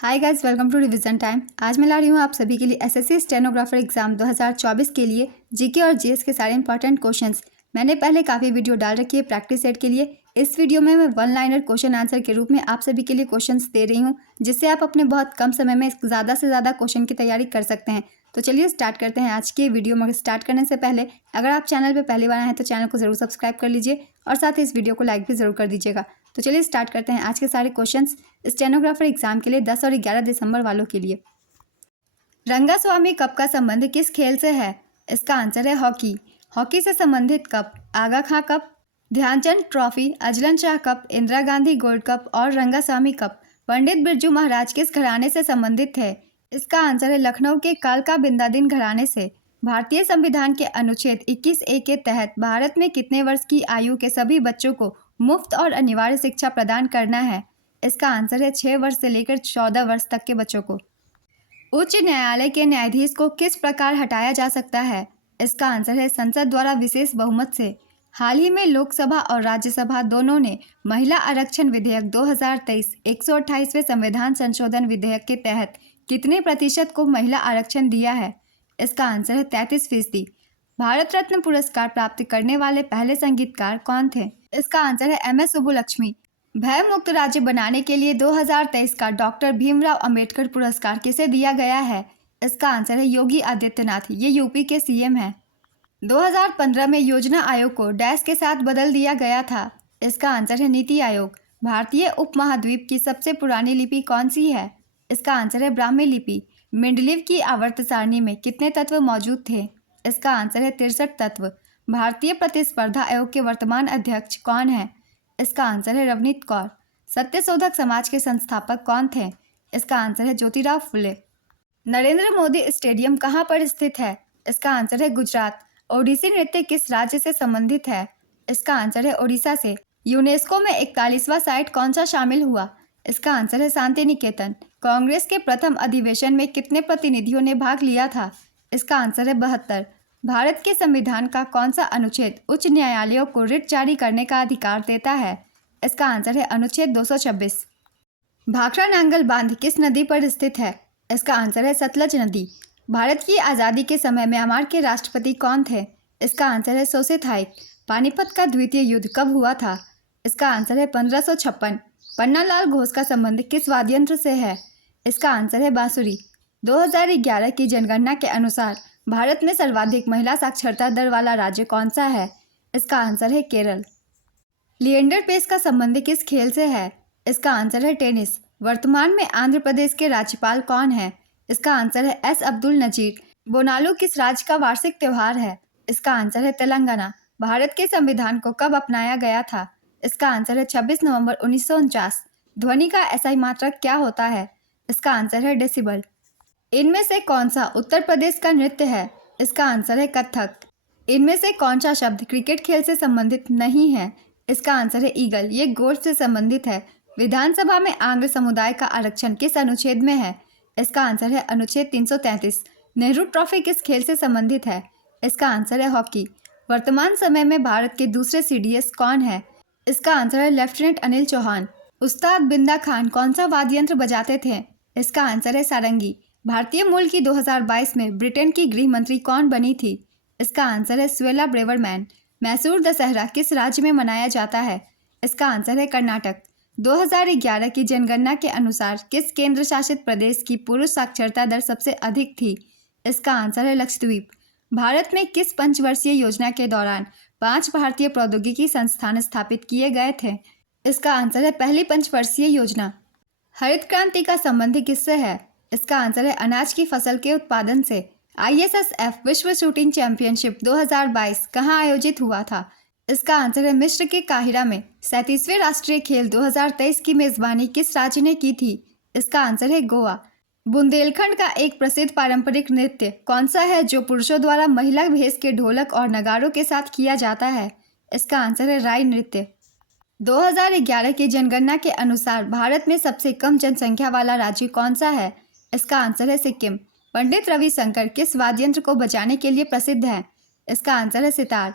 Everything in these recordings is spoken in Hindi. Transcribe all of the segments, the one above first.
Hi guys, welcome to revision time. आज मैं ला रही हूँ आप सभी के लिए एसएससी स्टेनोग्राफर एग्जाम 2024 के लिए जीके और जीएस के सारे इंपॉर्टेंट क्वेश्चंस। मैंने पहले काफ़ी वीडियो डाल रखी है प्रैक्टिस सेट के लिए। इस वीडियो में मैं वन लाइनर क्वेश्चन आंसर के रूप में आप सभी के लिए क्वेश्चंस दे रही हूँ, जिससे आप अपने बहुत कम समय में ज़्यादा से ज़्यादा क्वेश्चन की तैयारी कर सकते हैं। तो चलिए स्टार्ट करते हैं आज की वीडियो। मगर स्टार्ट करने से पहले अगर आप चैनल पर पहली बार आए हैं तो चैनल को ज़रूर सब्सक्राइब कर लीजिए और साथ ही इस वीडियो को लाइक भी ज़रूर कर दीजिएगा। तो चलिए स्टार्ट करते हैं आज के सारे क्वेश्चंस स्टेनोग्राफर एग्जाम के लिए 10 और 11 दिसंबर वालों के लिए। रंगास्वामी कप का संबंध किस खेल से है? इसका आंसर है हॉकी। हॉकी से संबंधित cup Aga Khan cup, Dhyanchand trophy, Azlan Shah cup, Indira Gandhi gold cup और रंगास्वामी कप पंडित बिरजू महाराज किस घराने से संबंधित है? इसका आंसर है लखनऊ के कालका बिंदादिन घराने से। भारतीय संविधान के अनुच्छेद 21A के तहत भारत में कितने वर्ष की आयु के सभी बच्चों को मुफ्त और अनिवार्य शिक्षा प्रदान करना है? इसका आंसर है 6 वर्ष से लेकर 14 वर्ष तक के बच्चों को। उच्च न्यायालय के न्यायाधीश को किस प्रकार हटाया जा सकता है? इसका आंसर है संसद द्वारा विशेष बहुमत से। हाल ही में लोकसभा और राज्यसभा दोनों ने महिला आरक्षण विधेयक 2023 128वें संविधान संशोधन विधेयक के तहत कितने प्रतिशत को महिला आरक्षण दिया है? इसका आंसर है 33%। भारत रत्न पुरस्कार प्राप्त करने वाले पहले संगीतकार कौन थे? इसका आंसर है MS सुब्बुलक्ष्मी। भय मुक्त राज्य बनाने के लिए 2023 का डॉक्टर भीमराव अंबेडकर पुरस्कार किसे दिया गया है? इसका आंसर है योगी आदित्यनाथ। ये यूपी के सीएम हैं। 2015 में योजना आयोग को डैश के साथ बदल दिया गया था। इसका आंसर है नीति आयोग। भारतीय उपमहाद्वीप की सबसे पुरानी लिपि कौन सी है? इसका आंसर है ब्राह्मी लिपि। मेंडलीव की आवर्त सारणी में कितने तत्व मौजूद थे? इसका आंसर है 63 तत्व। भारतीय प्रतिस्पर्धा आयोग के वर्तमान अध्यक्ष कौन है? इसका आंसर है रवनीत कौर। सत्यशोधक समाज के संस्थापक कौन थे? इसका आंसर है ज्योतिराव फुले। नरेंद्र मोदी स्टेडियम कहाँ पर स्थित है? इसका आंसर है गुजरात। ओडिसी नृत्य किस राज्य से संबंधित है? इसका आंसर है ओडिशा से। यूनेस्को में 41वां साइट कौन सा शामिल हुआ? इसका आंसर है शांति निकेतन। कांग्रेस के प्रथम अधिवेशन में कितने प्रतिनिधियों ने भाग लिया था? इसका आंसर है 72। भारत के संविधान का कौन सा अनुच्छेद उच्च न्यायालयों को रिट जारी करने का अधिकार देता है? इसका आंसर है अनुच्छेद 226। भाखड़ा नांगल बांध किस नदी पर स्थित है? इसका आंसर है सतलज नदी। भारत की आज़ादी के समय म्यांमार के राष्ट्रपति कौन थे? इसका आंसर है सोसे थाइक। पानीपत का द्वितीय युद्ध कब हुआ था? इसका आंसर है 1556। पन्नालाल घोष का संबंध किस वाद्य यंत्र से है? इसका आंसर है बांसुरी। 2011 की जनगणना के अनुसार भारत में सर्वाधिक महिला साक्षरता दर वाला राज्य कौन सा है? इसका आंसर है केरल। लिएंडर पेस का संबंध किस खेल से है? इसका आंसर है टेनिस। वर्तमान में आंध्र प्रदेश के राज्यपाल कौन है? इसका आंसर है S अब्दुल नजीर। बोनालू किस राज्य का वार्षिक त्यौहार है? इसका आंसर है तेलंगाना। भारत के संविधान को कब अपनाया गया था? इसका आंसर है 26 नवंबर 1949। ध्वनि का SI मात्रक क्या होता है? इसका आंसर है डेसिबल। इनमें से कौन सा उत्तर प्रदेश का नृत्य है? इसका आंसर है कथक। इनमें से कौन सा शब्द क्रिकेट खेल से संबंधित नहीं है? इसका आंसर है ईगल। ये गोल्फ से संबंधित है। विधानसभा में आंग्र समुदाय का आरक्षण किस अनुच्छेद में है? इसका आंसर है अनुच्छेद 333। नेहरू ट्रॉफी किस खेल से संबंधित है? इसका आंसर है हॉकी। वर्तमान समय में भारत के दूसरे CDS कौन है? इसका आंसर है लेफ्टिनेंट अनिल चौहान। उस्ताद बिंदा खान कौन सा वाद्य यंत्र बजाते थे? इसका आंसर है सारंगी। भारतीय मूल की 2022 में ब्रिटेन की गृह मंत्री कौन बनी थी? इसका आंसर है स्वेला ब्रेवरमैन। मैसूर दशहरा किस राज्य में मनाया जाता है? इसका आंसर है कर्नाटक। 2011 की जनगणना के अनुसार किस केंद्र शासित प्रदेश की पुरुष साक्षरता दर सबसे अधिक थी? इसका आंसर है लक्षद्वीप। भारत में किस पंचवर्षीय योजना के दौरान 5 भारतीय प्रौद्योगिकी संस्थान स्थापित किए गए थे? इसका आंसर है पहली पंचवर्षीय योजना। हरित क्रांति का संबंध किससे है? इसका आंसर है अनाज की फसल के उत्पादन से। ISSF विश्व शूटिंग चैंपियनशिप 2022 कहाँ आयोजित हुआ था? इसका आंसर है मिस्र के काहिरा में। 37वें राष्ट्रीय खेल 2023 की मेजबानी किस राज्य ने की थी? इसका आंसर है गोवा। बुंदेलखंड का एक प्रसिद्ध पारंपरिक नृत्य कौन सा है जो पुरुषों द्वारा महिला भेष के ढोलक और नगाड़ों के साथ किया जाता है? इसका आंसर है राई नृत्य। 2011 की जनगणना के अनुसार भारत में सबसे कम जनसंख्या वाला राज्य कौन सा है? इसका आंसर है सिक्किम। पंडित रविशंकर किस वाद्य यंत्र को बजाने के लिए प्रसिद्ध है? इसका आंसर है सितार।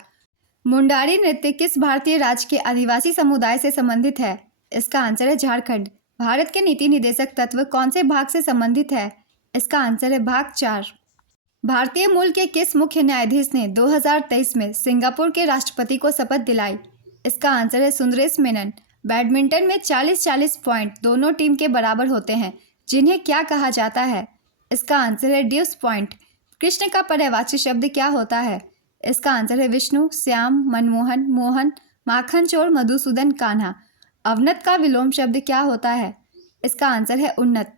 मुंडारी नृत्य किस भारतीय राज्य के आदिवासी समुदाय से संबंधित है? इसका आंसर है झारखंड। भारत के नीति निदेशक तत्व कौन से भाग से संबंधित है? इसका आंसर है भाग 4। भारतीय मूल के किस मुख्य न्यायाधीश ने 2023 में सिंगापुर के राष्ट्रपति को शपथ दिलाई? इसका आंसर है सुंदरेश मेनन। बैडमिंटन में 40-40 पॉइंट दोनों टीम के बराबर होते हैं, जिन्हें क्या कहा जाता है? इसका आंसर है ड्यूस पॉइंट। कृष्ण का पर्यायवाची शब्द क्या होता है? इसका आंसर है विष्णु, श्याम, मनमोहन, मोहन, माखन चोर, मधुसूदन, कान्हा। अवनत का विलोम शब्द क्या होता है? इसका आंसर है उन्नत।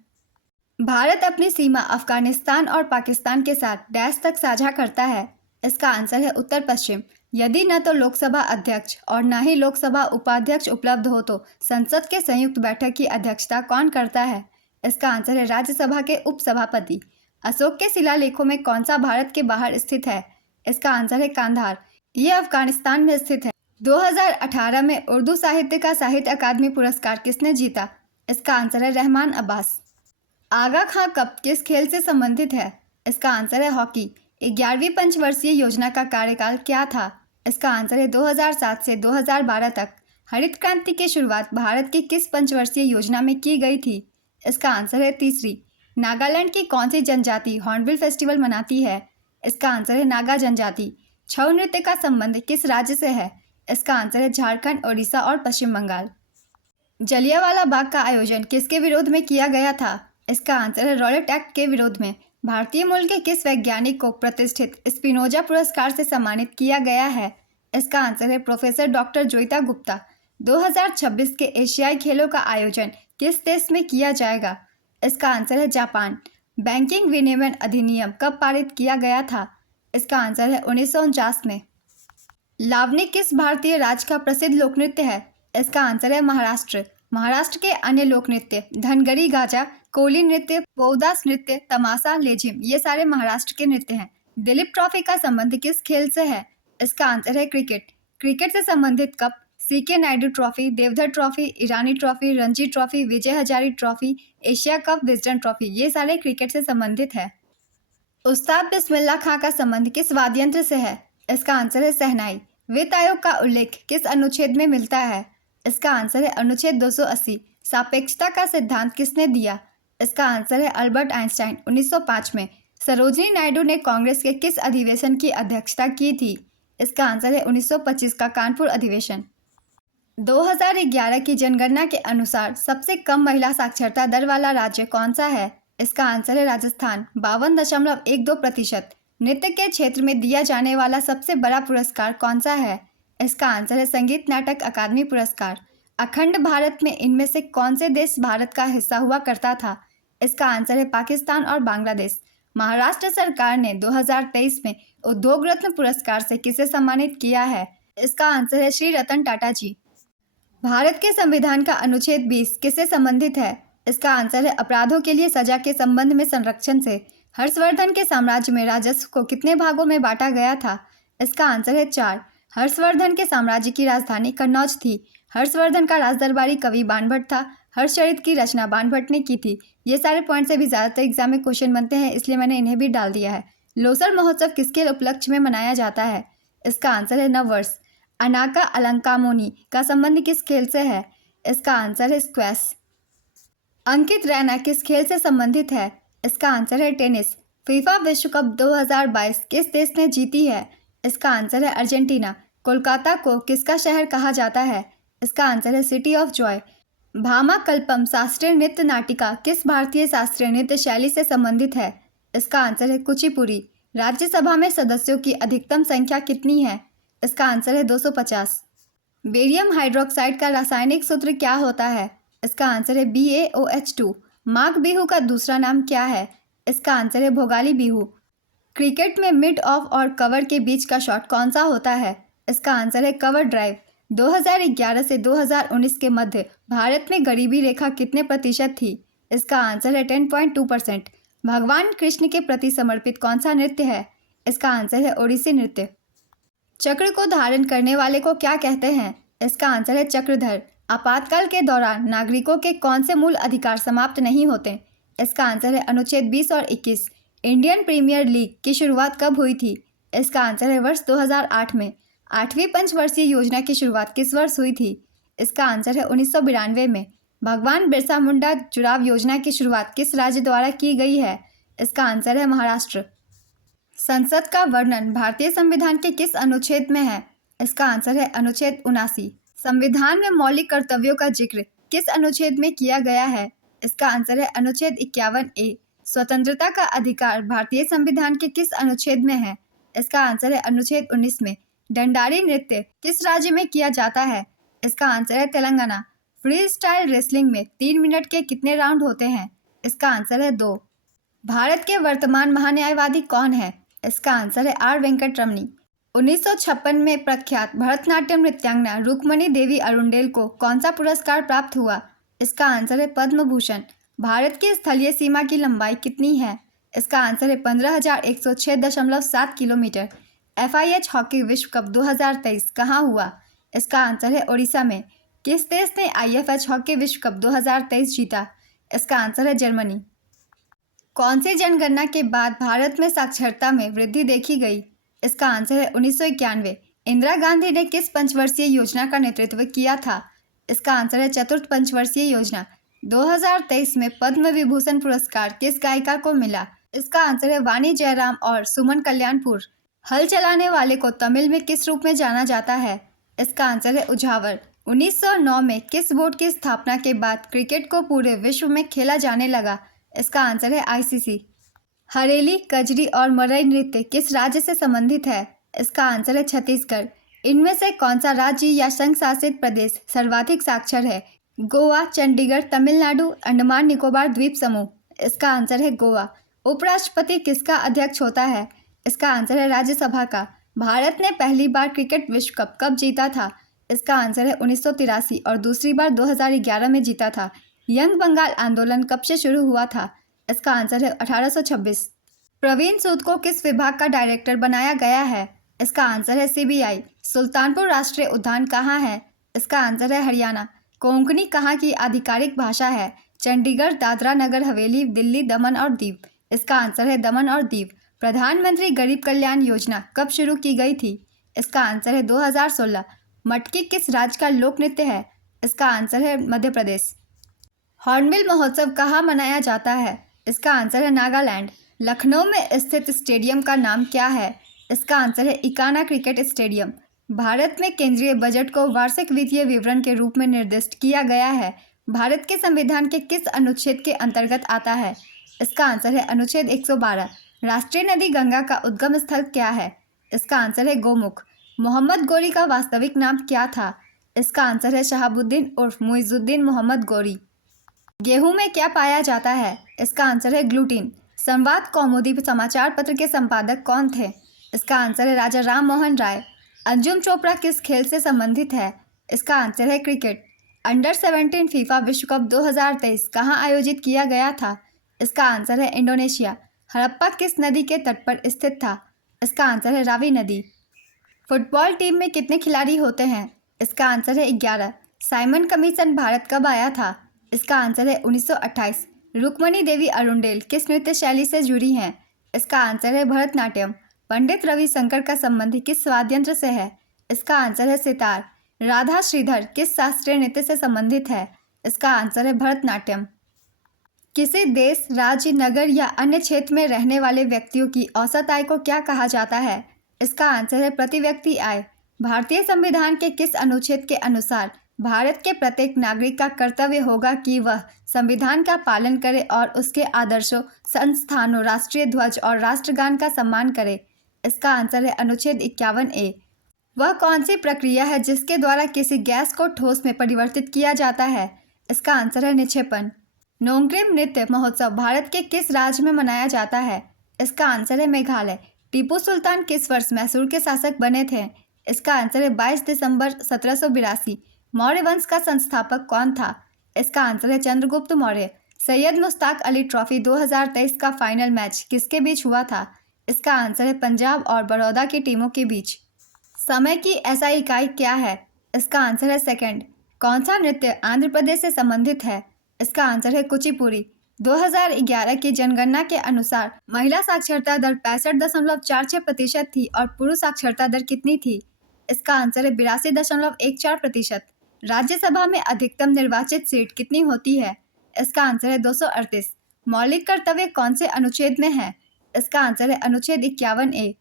भारत अपनी सीमा अफगानिस्तान और पाकिस्तान के साथ डैश तक साझा करता है? इसका आंसर है उत्तर पश्चिम। यदि न तो लोकसभा अध्यक्ष और न ही लोकसभा उपाध्यक्ष उपलब्ध हो तो संसद के संयुक्त बैठक की अध्यक्षता कौन करता है? इसका आंसर है राज्यसभा के उपसभापति। अशोक के शिलालेखों में कौन सा भारत के बाहर स्थित है? इसका आंसर है कांधार। ये अफगानिस्तान में स्थित है। 2018 में उर्दू साहित्य का साहित्य अकादमी पुरस्कार किसने जीता? इसका आंसर है रहमान अब्बास। आगा खां कप किस खेल से संबंधित है? इसका आंसर है हॉकी। 11वीं पंचवर्षीय योजना का कार्यकाल क्या था? इसका आंसर है 2007 से 2012 तक। हरित क्रांति की शुरुआत भारत की किस पंचवर्षीय योजना में की गई थी? इसका आंसर है तीसरी। नागालैंड की कौन सी जनजाति हॉर्नबिल फेस्टिवल मनाती है? इसका आंसर है नागा जनजाति। छऊ नृत्य का संबंध किस राज्य से है? इसका आंसर है झारखंड, ओडिशा और पश्चिम बंगाल। जलियांवाला बाग का आयोजन किसके विरोध में किया गया था? इसका आंसर है रॉलेट एक्ट के विरोध में। भारतीय मूल के किस वैज्ञानिक को प्रतिष्ठित स्पिनोजा पुरस्कार से सम्मानित किया गया है? इसका आंसर है प्रोफेसर डॉक्टर जोइता गुप्ता। 2026 के एशियाई खेलों का आयोजन किस देश में किया जाएगा? इसका आंसर है जापान। बैंकिंग विनियमन अधिनियम कब पारित किया गया था? इसका आंसर है 1949 में। लावनी किस भारतीय राज्य का प्रसिद्ध लोक नृत्य है? इसका आंसर है महाराष्ट्र। महाराष्ट्र के अन्य लोक नृत्य धनगरी गाजा, कोली नृत्य, पौदास नृत्य, तमाशा, लेझिम, ये सारे महाराष्ट्र के नृत्य हैं। दिलीप ट्रॉफी का संबंध किस खेल से है? इसका आंसर है क्रिकेट। क्रिकेट से संबंधित cup C K Naidu trophy, Deodhar trophy, Irani trophy, Ranji trophy, Vijay Hazare trophy, Asia cup, Wisden trophy, ये सारे क्रिकेट से संबंधित है। उस्ताद बिस्मिल्लाह खां का संबंध किस वाद्य यंत्र से है? इसका आंसर है शहनाई। वित्त आयोग का उल्लेख किस अनुच्छेद में मिलता है? इसका आंसर है अनुच्छेद 280। सापेक्षता का सिद्धांत किसने दिया? इसका आंसर है अल्बर्ट आइंस्टाइन 1905 में। सरोजिनी नायडू ने कांग्रेस के किस अधिवेशन की अध्यक्षता की थी? इसका आंसर है 1925 का कानपुर अधिवेशन। 2011 की जनगणना के अनुसार सबसे कम महिला साक्षरता दर वाला राज्य कौन सा है? इसका आंसर है राजस्थान 52.12%। नृत्य के क्षेत्र में दिया जाने वाला सबसे बड़ा पुरस्कार कौन सा है? इसका आंसर है संगीत नाटक अकादमी पुरस्कार। अखंड भारत में इनमें से कौन से देश भारत का हिस्सा हुआ करता था? इसका आंसर है पाकिस्तान और बांग्लादेश। महाराष्ट्र सरकार ने 2023 में उद्योग रत्न पुरस्कार से किसे सम्मानित किया है? इसका आंसर है श्री रतन टाटा जी। भारत के संविधान का अनुच्छेद 20 किससे संबंधित है? इसका आंसर है अपराधों के लिए सजा के संबंध में संरक्षण से। हर्षवर्धन के साम्राज्य में राजस्व को कितने भागों में बांटा गया था? इसका आंसर है 4। हर्षवर्धन के साम्राज्य की राजधानी कन्नौज थी। हर्षवर्धन का राजदरबारी कवि बाणभट्ट था। हर्षचरित की रचना बाणभट्ट ने की थी। ये सारे पॉइंट से भी ज़्यादातर एग्जाम में क्वेश्चन बनते हैं, इसलिए मैंने इन्हें भी डाल दिया है। लोसर महोत्सव किसके उपलक्ष्य में मनाया जाता है? इसका आंसर है नववर्ष। अनाका अलंकामोनी का संबंध किस खेल से है? इसका आंसर है स्क्वैश। अंकित रैना किस खेल से संबंधित है? इसका आंसर है टेनिस। फीफा विश्व कप 2022 किस देश ने जीती है? इसका आंसर है अर्जेंटीना। कोलकाता को किसका शहर कहा जाता है? इसका आंसर है सिटी ऑफ जॉय। भामा कल्पम शास्त्रीय नृत्य नाटिका किस भारतीय शास्त्रीय नृत्य शैली से संबंधित है? इसका आंसर है कुचिपुड़ी। राज्यसभा में सदस्यों की अधिकतम संख्या कितनी है? इसका आंसर है 250। बेरियम हाइड्रोक्साइड का रासायनिक सूत्र क्या होता है? इसका आंसर है BaOH2। माघ बिहू का दूसरा नाम क्या है? इसका आंसर है भोगाली बिहू। क्रिकेट में मिड ऑफ और कवर के बीच का शॉट कौन सा होता है? इसका आंसर है कवर ड्राइव। 2011 से 2019 के मध्य भारत में गरीबी रेखा कितने प्रतिशत थी? इसका आंसर है 10.2%। भगवान कृष्ण के प्रति समर्पित कौन सा नृत्य है? इसका आंसर है ओडिसी नृत्य। चक्र को धारण करने वाले को क्या कहते हैं? इसका आंसर है चक्रधर। आपातकाल के दौरान नागरिकों के कौन से मूल अधिकार समाप्त नहीं होते? इसका आंसर है अनुच्छेद 20 और 21। इंडियन प्रीमियर लीग की शुरुआत कब हुई थी? इसका आंसर है वर्ष 2008 में। 8वीं पंचवर्षीय योजना की शुरुआत किस वर्ष हुई थी? इसका आंसर है 1992 में। भगवान बिरसा मुंडा जुड़ाव योजना की शुरुआत किस राज्य द्वारा की गई है? इसका आंसर है महाराष्ट्र। संसद का वर्णन भारतीय संविधान के किस अनुच्छेद में है? इसका आंसर है अनुच्छेद 79। संविधान में मौलिक कर्तव्यों का जिक्र किस अनुच्छेद में किया गया है? इसका आंसर है अनुच्छेद 51A। स्वतंत्रता का अधिकार भारतीय संविधान के किस अनुच्छेद में है? इसका आंसर है अनुच्छेद 19 में। डंडारी नृत्य किस राज्य में किया जाता है? इसका आंसर है तेलंगाना। फ्री स्टाइल रेसलिंग में 3 मिनट के कितने राउंड होते हैं? इसका आंसर है 2। भारत के वर्तमान महान्यायवादी कौन है? इसका आंसर है आर वेंकट रमनी। 1956 में प्रख्यात भरतनाट्यम नृत्यांगना रुक्मणी देवी अरुंडेल को कौन सा पुरस्कार प्राप्त हुआ? इसका आंसर है पद्म भूषण। भारत की स्थलीय सीमा की लंबाई कितनी है? इसका आंसर है 15,106.7 किलोमीटर। FIH हॉकी विश्व कप 2023 कहाँ हुआ? इसका आंसर है ओडिशा में। किस देश ने IFH हॉकी विश्व कप 2023 जीता? इसका आंसर है जर्मनी। कौन सी जनगणना के बाद भारत में साक्षरता में वृद्धि देखी गई? इसका आंसर है 1991। इंदिरा गांधी ने किस पंचवर्षीय योजना का नेतृत्व किया था? इसका आंसर है चतुर्थ पंचवर्षीय योजना। 2023 में पद्म विभूषण पुरस्कार किस गायिका को मिला? इसका आंसर है वाणी जयराम और सुमन कल्याणपुर। हल चलाने वाले को तमिल में किस रूप में जाना जाता है? इसका आंसर है उझावर। 1909 में किस बोर्ड की स्थापना के बाद क्रिकेट को पूरे विश्व में खेला जाने लगा? इसका आंसर है ICC। हरेली, कजरी और मरई नृत्य किस राज्य से संबंधित है? इसका आंसर है छत्तीसगढ़। इनमें से कौन सा राज्य या संघ शासित प्रदेश सर्वाधिक साक्षर है? गोवा, चंडीगढ़, तमिलनाडु, अंडमान निकोबार द्वीप समूह। इसका आंसर है गोवा। उपराष्ट्रपति किसका अध्यक्ष होता है? इसका आंसर है राज्यसभा का। भारत ने पहली बार क्रिकेट विश्व कप कब जीता था? इसका आंसर है 1983 और दूसरी बार 2011 में जीता था। यंग बंगाल आंदोलन कब से शुरू हुआ था? इसका आंसर है 1826। प्रवीण सूद को किस विभाग का डायरेक्टर बनाया गया है? इसका आंसर है CBI। सुल्तानपुर राष्ट्रीय उद्यान कहाँ है? इसका आंसर है हरियाणा। कोंकणी कहाँ की आधिकारिक भाषा है? चंडीगढ़, दादरा नगर हवेली, दिल्ली, दमन और दीव। इसका आंसर है दमन और दीव। प्रधानमंत्री गरीब कल्याण योजना कब शुरू की गई थी? इसका आंसर है 2016। मटकी किस राज्य का लोक नृत्य है? इसका आंसर है मध्य प्रदेश। हॉर्नबिल महोत्सव कहाँ मनाया जाता है? इसका आंसर है नागालैंड। लखनऊ में स्थित स्टेडियम का नाम क्या है? इसका आंसर है इकाना क्रिकेट स्टेडियम। भारत में केंद्रीय बजट को वार्षिक वित्तीय विवरण के रूप में निर्दिष्ट किया गया है। भारत के संविधान के किस अनुच्छेद के अंतर्गत आता है? इसका आंसर है अनुच्छेद 112। राष्ट्रीय नदी गंगा का उद्गम स्थल क्या है? इसका आंसर है गोमुख। मोहम्मद गौरी का वास्तविक नाम क्या था? इसका आंसर है शहाबुद्दीन उर्फ मुइजुद्दीन मोहम्मद गौरी। गेहूं में क्या पाया जाता है? इसका आंसर है ग्लूटीन। संवाद कौमुदी समाचार पत्र के संपादक कौन थे? इसका आंसर है राजा राम मोहन राय। अंजुम चोपड़ा किस खेल से संबंधित है? इसका आंसर है क्रिकेट। अंडर 17 फीफा विश्व कप 2023 कहाँ आयोजित किया गया था? इसका आंसर है इंडोनेशिया। हड़प्पा किस नदी के तट पर स्थित था? इसका आंसर है रावी नदी। फुटबॉल टीम में कितने खिलाड़ी होते हैं? इसका आंसर है 11। साइमन कमीशन भारत कब आया था? इसका आंसर है 1928। रुक्मणी देवी अरुंडेल किस नृत्य शैली से जुड़ी हैं? इसका आंसर है भरतनाट्यम। पंडित रविशंकर का संबंधी किस वाद्ययंत्र से है? इसका आंसर है सितार। राधा श्रीधर किस शास्त्रीय नृत्य से संबंधित है? इसका आंसर है भरतनाट्यम। किसी देश, राज्य, नगर या अन्य क्षेत्र में रहने वाले व्यक्तियों की औसत आय को क्या कहा जाता है? इसका आंसर है प्रति व्यक्ति आय। भारतीय संविधान के किस अनुच्छेद के अनुसार भारत के प्रत्येक नागरिक का कर्तव्य होगा कि वह संविधान का पालन करे और उसके आदर्शों, संस्थानों, राष्ट्रीय ध्वज और राष्ट्रगान का सम्मान करे? इसका आंसर है अनुच्छेद 51A। वह कौन सी प्रक्रिया है जिसके द्वारा किसी गैस को ठोस में परिवर्तित किया जाता है? इसका आंसर है निक्षेपण। नोंग्रेम नृत्य महोत्सव भारत के किस राज्य में मनाया जाता है? इसका आंसर है मेघालय। टीपू सुल्तान किस वर्ष मैसूर के शासक बने थे? इसका आंसर है 22 दिसंबर 1782। मौर्य वंश का संस्थापक कौन था? इसका आंसर है चंद्रगुप्त मौर्य। सैयद मुश्ताक अली ट्रॉफी 2023 का फाइनल मैच किसके बीच हुआ था? इसका आंसर है पंजाब और बड़ौदा की टीमों के बीच। समय की ऐसा इकाई क्या है? इसका आंसर है सेकंड। कौन सा नृत्य आंध्र प्रदेश से संबंधित है? इसका आंसर है कुचिपुड़ी। 2011 की जनगणना के अनुसार महिला साक्षरता दर 65.46% थी और पुरुष साक्षरता दर कितनी थी? इसका आंसर है 82.14%। राज्यसभा में अधिकतम निर्वाचित सीट कितनी होती है? इसका आंसर है 238। मौलिक कर्तव्य कौन से अनुच्छेद में है? इसका आंसर है अनुच्छेद 51A।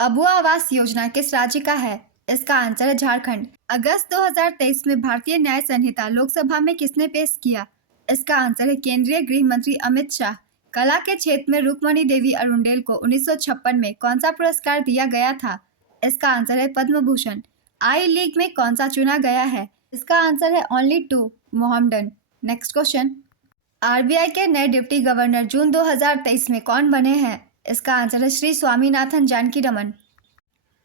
अबुआ आवास योजना किस राज्य का है? इसका आंसर है झारखंड। अगस्त 2023 में भारतीय न्याय संहिता लोकसभा में किसने पेश किया? इसका आंसर है केंद्रीय गृह मंत्री अमित शाह। कला के क्षेत्र में रुक्मणी देवी अरुंडेल को 1956 में कौन सा पुरस्कार दिया गया था? इसका आंसर है पद्म भूषण। आई लीग में कौन सा चुना गया है? इसका आंसर है only 2 Mohammedan. Next question, RBI के नए डिप्टी गवर्नर जून 2023 में कौन बने हैं? इसका आंसर है श्री स्वामीनाथन जानकीरमन।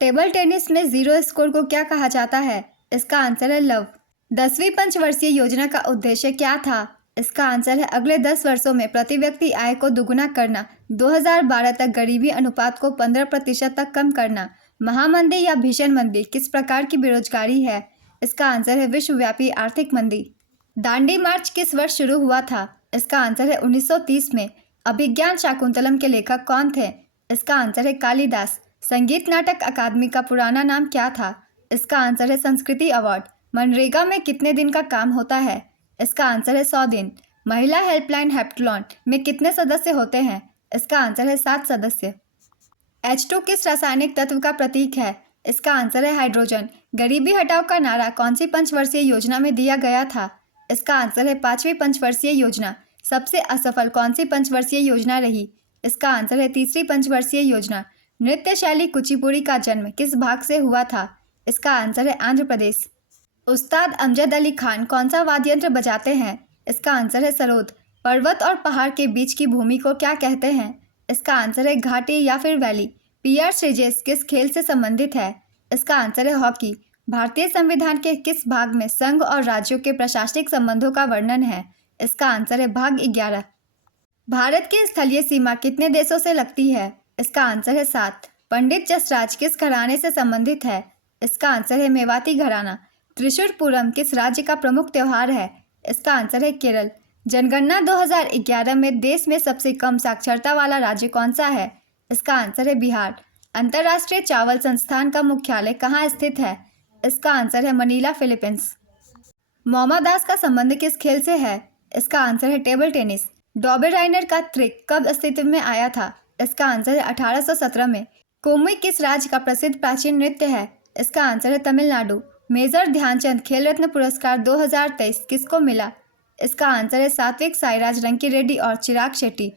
टेबल टेनिस में जीरो स्कोर को क्या कहा जाता है? इसका आंसर है लव। 10वीं पंचवर्षीय योजना का उद्देश्य क्या था? इसका आंसर है अगले 10 वर्षों में प्रति व्यक्ति आय को दुगुना करना, 2012 तक गरीबी अनुपात को 15% तक कम करना। महामंदी या भीषण मंदी किस प्रकार की बेरोजगारी है? इसका आंसर है विश्वव्यापी आर्थिक मंदी। दांडी मार्च किस वर्ष शुरू हुआ था? इसका आंसर है 1930 में। अभिज्ञान शाकुंतलम के लेखक कौन थे? इसका आंसर है कालिदास। संगीत नाटक अकादमी का पुराना नाम क्या था? इसका आंसर है संस्कृति अवार्ड। मनरेगा में कितने दिन का काम होता है? इसका आंसर है 100 दिन। महिला हेल्पलाइन हेप्टलॉन में कितने सदस्य होते हैं? इसका आंसर है 7 सदस्य। H2 किस रासायनिक तत्व का प्रतीक है? इसका आंसर है हाइड्रोजन। गरीबी हटाओ का नारा कौन सी पंचवर्षीय योजना में दिया गया था? इसका आंसर है 5वीं पंचवर्षीय योजना। सबसे असफल कौन सी पंचवर्षीय योजना रही? इसका आंसर है 3री पंचवर्षीय योजना। नृत्य शैली कुचिपुड़ी का जन्म किस भाग से हुआ था? इसका आंसर है आंध्र प्रदेश। उस्ताद अमजद अली खान कौन सा वाद्य यंत्र बजाते हैं? इसका आंसर है सरोद। पर्वत और पहाड़ के बीच की भूमि को क्या कहते हैं? इसका आंसर है घाटी या फिर वैली। पीआर श्रीजेश किस खेल से संबंधित है? इसका आंसर है हॉकी। भारतीय संविधान के किस भाग में संघ और राज्यों के प्रशासनिक संबंधों का वर्णन है? इसका आंसर है भाग 11। भारत की स्थलीय सीमा कितने देशों से लगती है? इसका आंसर है 7। पंडित जसराज किस घराने से संबंधित है? इसका आंसर है मेवाती घराना। त्रिशूर पूरम किस राज्य का प्रमुख त्योहार है? इसका आंसर है केरल। जनगणना 2011 में देश में सबसे कम साक्षरता वाला राज्य कौन सा है? इसका आंसर है बिहार। अंतर्राष्ट्रीय चावल संस्थान का मुख्यालय कहाँ स्थित है? इसका आंसर है मनीला, फिलीपींस। मोमा दास का संबंध किस खेल से है? इसका आंसर है टेबल टेनिस। डॉबे राइनर का त्रिक कब अस्तित्व में आया था? इसका आंसर है 1817 में। कोमुई किस राज्य का प्रसिद्ध प्राचीन नृत्य है? इसका आंसर है तमिलनाडु। मेजर ध्यानचंद खेल रत्न पुरस्कार 2023 किसको मिला? इसका आंसर है सात्विक साईराज रंकी रेड्डी और चिराग शेट्टी।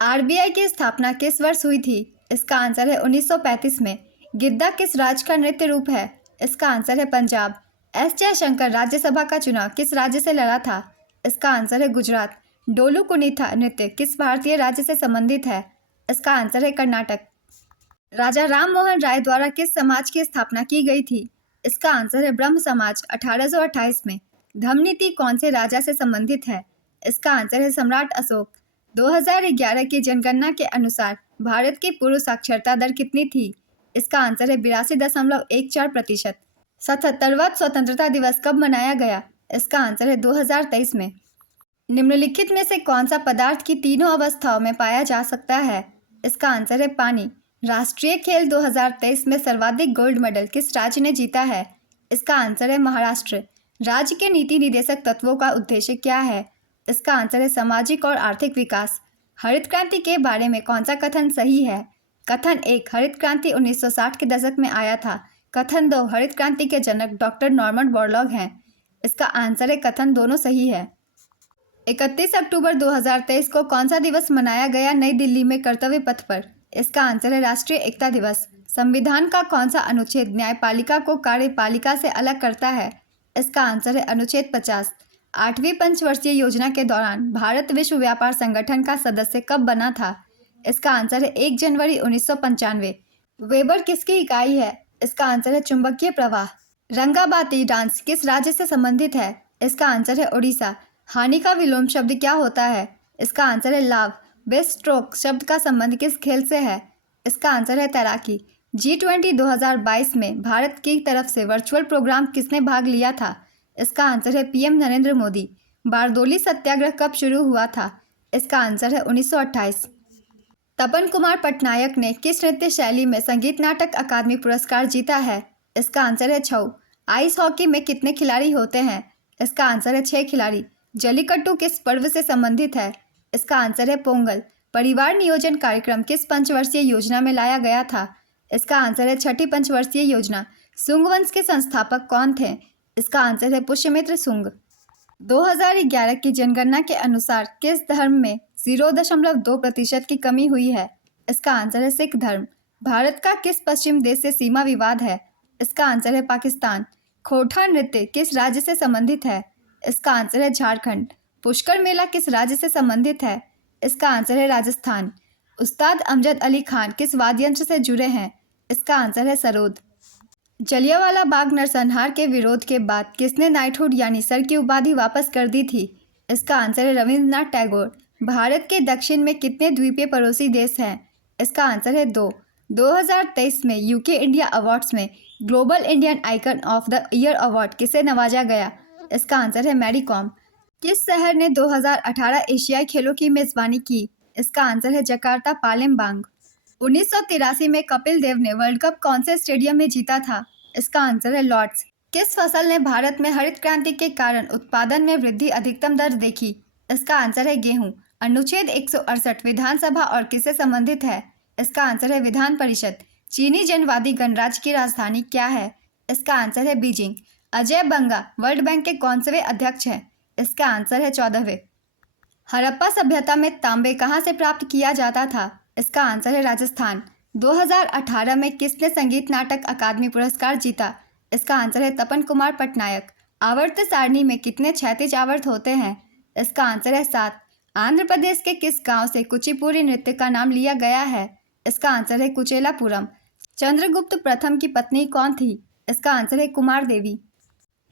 आरबीआई की स्थापना किस वर्ष हुई थी? इसका आंसर है 1935 में। गिद्दा किस राज्य का नृत्य रूप है? इसका आंसर है पंजाब। एस जयशंकर राज्यसभा का चुनाव किस राज्य से लड़ा था? इसका आंसर है गुजरात। डोलू कुनीथा नृत्य किस भारतीय राज्य से संबंधित है? इसका आंसर है कर्नाटक। राजा राम मोहन राय द्वारा किस समाज की स्थापना की गई थी? इसका आंसर है ब्रह्म समाज 1828 में। धम्म नीति कौन से राजा से संबंधित है? इसका आंसर है सम्राट अशोक। 2011 की जनगणना के अनुसार भारत की पूर्व साक्षरता दर कितनी थी? इसका आंसर है 82.14%। 77वां स्वतंत्रता दिवस कब मनाया गया? इसका आंसर है 2023 में। निम्नलिखित में से कौन सा पदार्थ की तीनों अवस्थाओं में पाया जा सकता है? इसका आंसर है पानी। राष्ट्रीय खेल 2023 में सर्वाधिक गोल्ड मेडल किस राज्य ने जीता है? इसका आंसर है महाराष्ट्र। राज्य के नीति निदेशक तत्वों का उद्देश्य क्या है? इसका आंसर है सामाजिक और आर्थिक विकास। हरित क्रांति के बारे में कौन सा कथन सही है? कथन 1, हरित क्रांति 1960 के दशक में आया था। कथन 2, हरित क्रांति के जनक डॉक्टर नॉर्मन बोरलॉग हैं। इसका आंसर है कथन दोनों सही है। 31 अक्टूबर 2023 को कौन सा दिवस मनाया गया नई दिल्ली में कर्तव्य पथ पर? इसका आंसर है राष्ट्रीय एकता दिवस। संविधान का कौन सा अनुच्छेद न्यायपालिका को कार्यपालिका से अलग करता है? इसका आंसर है अनुच्छेद 50। 8वीं पंचवर्षीय योजना के दौरान भारत विश्व व्यापार संगठन का सदस्य कब बना था? इसका आंसर है 1 जनवरी 1995। वेबर किसकी इकाई है? इसका आंसर है चुंबकीय प्रवाह। रंगाबाती डांस किस राज्य से संबंधित है? इसका आंसर है उड़ीसा। हानि का विलोम शब्द क्या होता है? इसका आंसर है लाभ। बेस्ट स्ट्रोक शब्द का संबंध किस खेल से है? इसका आंसर है तैराकी। G20 2022 में भारत की तरफ से वर्चुअल प्रोग्राम किसने भाग लिया था? इसका आंसर है पीएम नरेंद्र मोदी। बारदोली सत्याग्रह कब शुरू हुआ था? इसका आंसर है 1928। तपन कुमार पटनायक ने किस नृत्य शैली में संगीत नाटक अकादमी पुरस्कार जीता है? इसका आंसर है छऊ। आइस हॉकी में कितने खिलाड़ी होते हैं? इसका आंसर है 6 खिलाड़ी। जल्लीकट्टू किस पर्व से संबंधित है? इसका आंसर है पोंगल। परिवार नियोजन कार्यक्रम किस पंचवर्षीय योजना में लाया गया था? इसका आंसर है छठी पंचवर्षीय योजना। सुंग वंश के संस्थापक कौन थे? इसका आंसर है पुष्यमित्र सुंग। 2011 की जनगणना के अनुसार किस धर्म में 0.2% की कमी हुई है? इसका आंसर है सिख धर्म। भारत का किस पश्चिम देश से सीमा विवाद है? इसका आंसर है पाकिस्तान। खोटा नृत्य किस राज्य से संबंधित है? इसका आंसर है झारखंड। पुष्कर मेला किस राज्य से संबंधित है? इसका आंसर है राजस्थान। उस्ताद अमजद अली खान किस वाद्य यंत्र से जुड़े हैं? इसका आंसर है सरोद। जलियांवाला बाग नरसंहार के विरोध के बाद किसने नाइटहुड यानी सर की उपाधि वापस कर दी थी? इसका आंसर है रविंद्रनाथ टैगोर। भारत के दक्षिण में कितने द्वीपीय पड़ोसी देश हैं? इसका आंसर है 2। 2023 में यूके इंडिया अवार्ड्स में global Indian icon of the year award किसे नवाजा गया? इसका आंसर है मैरी कॉम। किस शहर ने 2018 एशियाई खेलों की मेजबानी की? इसका आंसर है जकार्ता पालेमबांग। 1983 में कपिल देव ने वर्ल्ड कप कौन से स्टेडियम में जीता था? इसका आंसर है लॉर्ड्स। किस फसल ने भारत में हरित क्रांति के कारण उत्पादन में वृद्धि अधिकतम दर देखी? इसका आंसर है गेहूं। अनुच्छेद 168 विधानसभा और किससे संबंधित है? इसका आंसर है विधान परिषद। चीनी जनवादी गणराज्य की राजधानी क्या है? इसका आंसर है बीजिंग। अजय बंगा वर्ल्ड बैंक के कौनसेवें अध्यक्ष हैं? इसका आंसर है 14वें। हड़प्पा सभ्यता में तांबे कहाँ से प्राप्त किया जाता था? इसका आंसर है राजस्थान। 2018 में किसने संगीत नाटक अकादमी पुरस्कार जीता? इसका आंसर है तपन कुमार पटनायक। आवर्त सारणी में कितने क्षैतिज आवर्त होते हैं? इसका आंसर है 7। आंध्र प्रदेश के किस गांव से कुचिपुड़ी नृत्य का नाम लिया गया है? इसका आंसर है कुचेलापुरम। चंद्रगुप्त प्रथम की पत्नी कौन थी? इसका आंसर है कुमार देवी।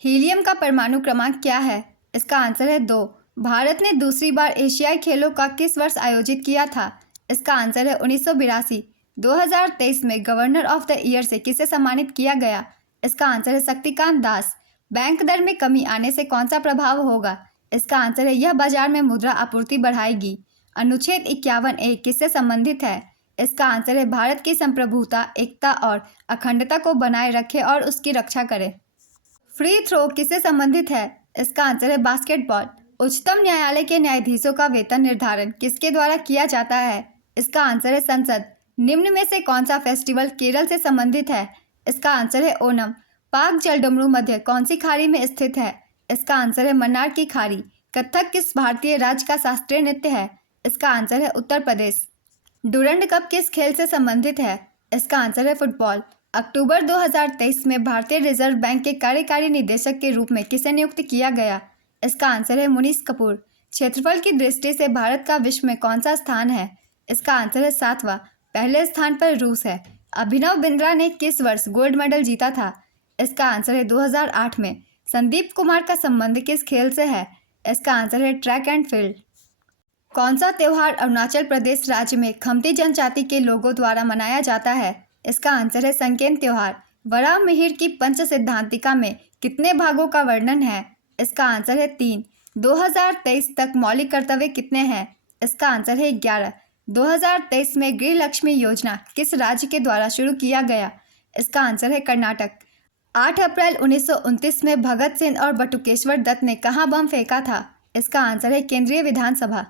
हीलियम का परमाणु क्रमांक क्या है? इसका आंसर है 2। भारत ने दूसरी बार एशियाई खेलों का किस वर्ष आयोजित किया था? इसका आंसर है 1982। 2023 में गवर्नर ऑफ द ईयर से किसे सम्मानित किया गया? इसका आंसर है शक्तिकांत दास। बैंक दर में कमी आने से कौन सा प्रभाव होगा? इसका आंसर है यह बाजार में मुद्रा आपूर्ति बढ़ाएगी। अनुच्छेद 51A किससे संबंधित है? इसका आंसर है भारत की संप्रभुता, एकता और अखंडता को बनाए रखे और उसकी रक्षा करे। फ्री थ्रो किससे संबंधित है? इसका आंसर है बास्केटबॉल। उच्चतम न्यायालय के न्यायाधीशों का वेतन निर्धारण किसके द्वारा किया जाता है? इसका आंसर है संसद। निम्न में से कौन सा फेस्टिवल केरल से संबंधित है? इसका आंसर है ओणम। पाक जलडमरू मध्य कौन सी खाड़ी में स्थित है? इसका आंसर है मन्नार की खाड़ी। कथक किस भारतीय राज्य का शास्त्रीय नृत्य है? इसका आंसर है उत्तर प्रदेश। डुरंड कप किस खेल से संबंधित है? इसका आंसर है फुटबॉल। अक्टूबर 2023 में भारतीय रिजर्व बैंक के कार्यकारी निदेशक के रूप में किसे नियुक्त किया गया? इसका आंसर है मुनीष कपूर। क्षेत्रफल की दृष्टि से भारत का विश्व में कौन सा स्थान है? इसका आंसर है 7वां। पहले स्थान पर रूस है। अभिनव बिंद्रा ने किस वर्ष गोल्ड मेडल जीता था? इसका आंसर है 2008 में। संदीप कुमार का संबंध किस खेल से है? इसका आंसर है ट्रैक एंड फील्ड। कौन सा त्यौहार अरुणाचल प्रदेश राज्य में खमती जनजाति के लोगों द्वारा मनाया जाता है? इसका आंसर है संकेन त्यौहार। वराह मिहिर की पंच सिद्धांतिका में कितने भागों का वर्णन है? इसका आंसर है 3। 2023 तक मौलिक कर्तव्य कितने हैं? इसका आंसर है 11। 2023 में गृह लक्ष्मी योजना किस राज्य के द्वारा शुरू किया गया? इसका आंसर है कर्नाटक। 8 अप्रैल 1929 में भगत सिंह और बटुकेश्वर दत्त ने कहाँ बम फेंका था? इसका आंसर है केंद्रीय विधानसभा।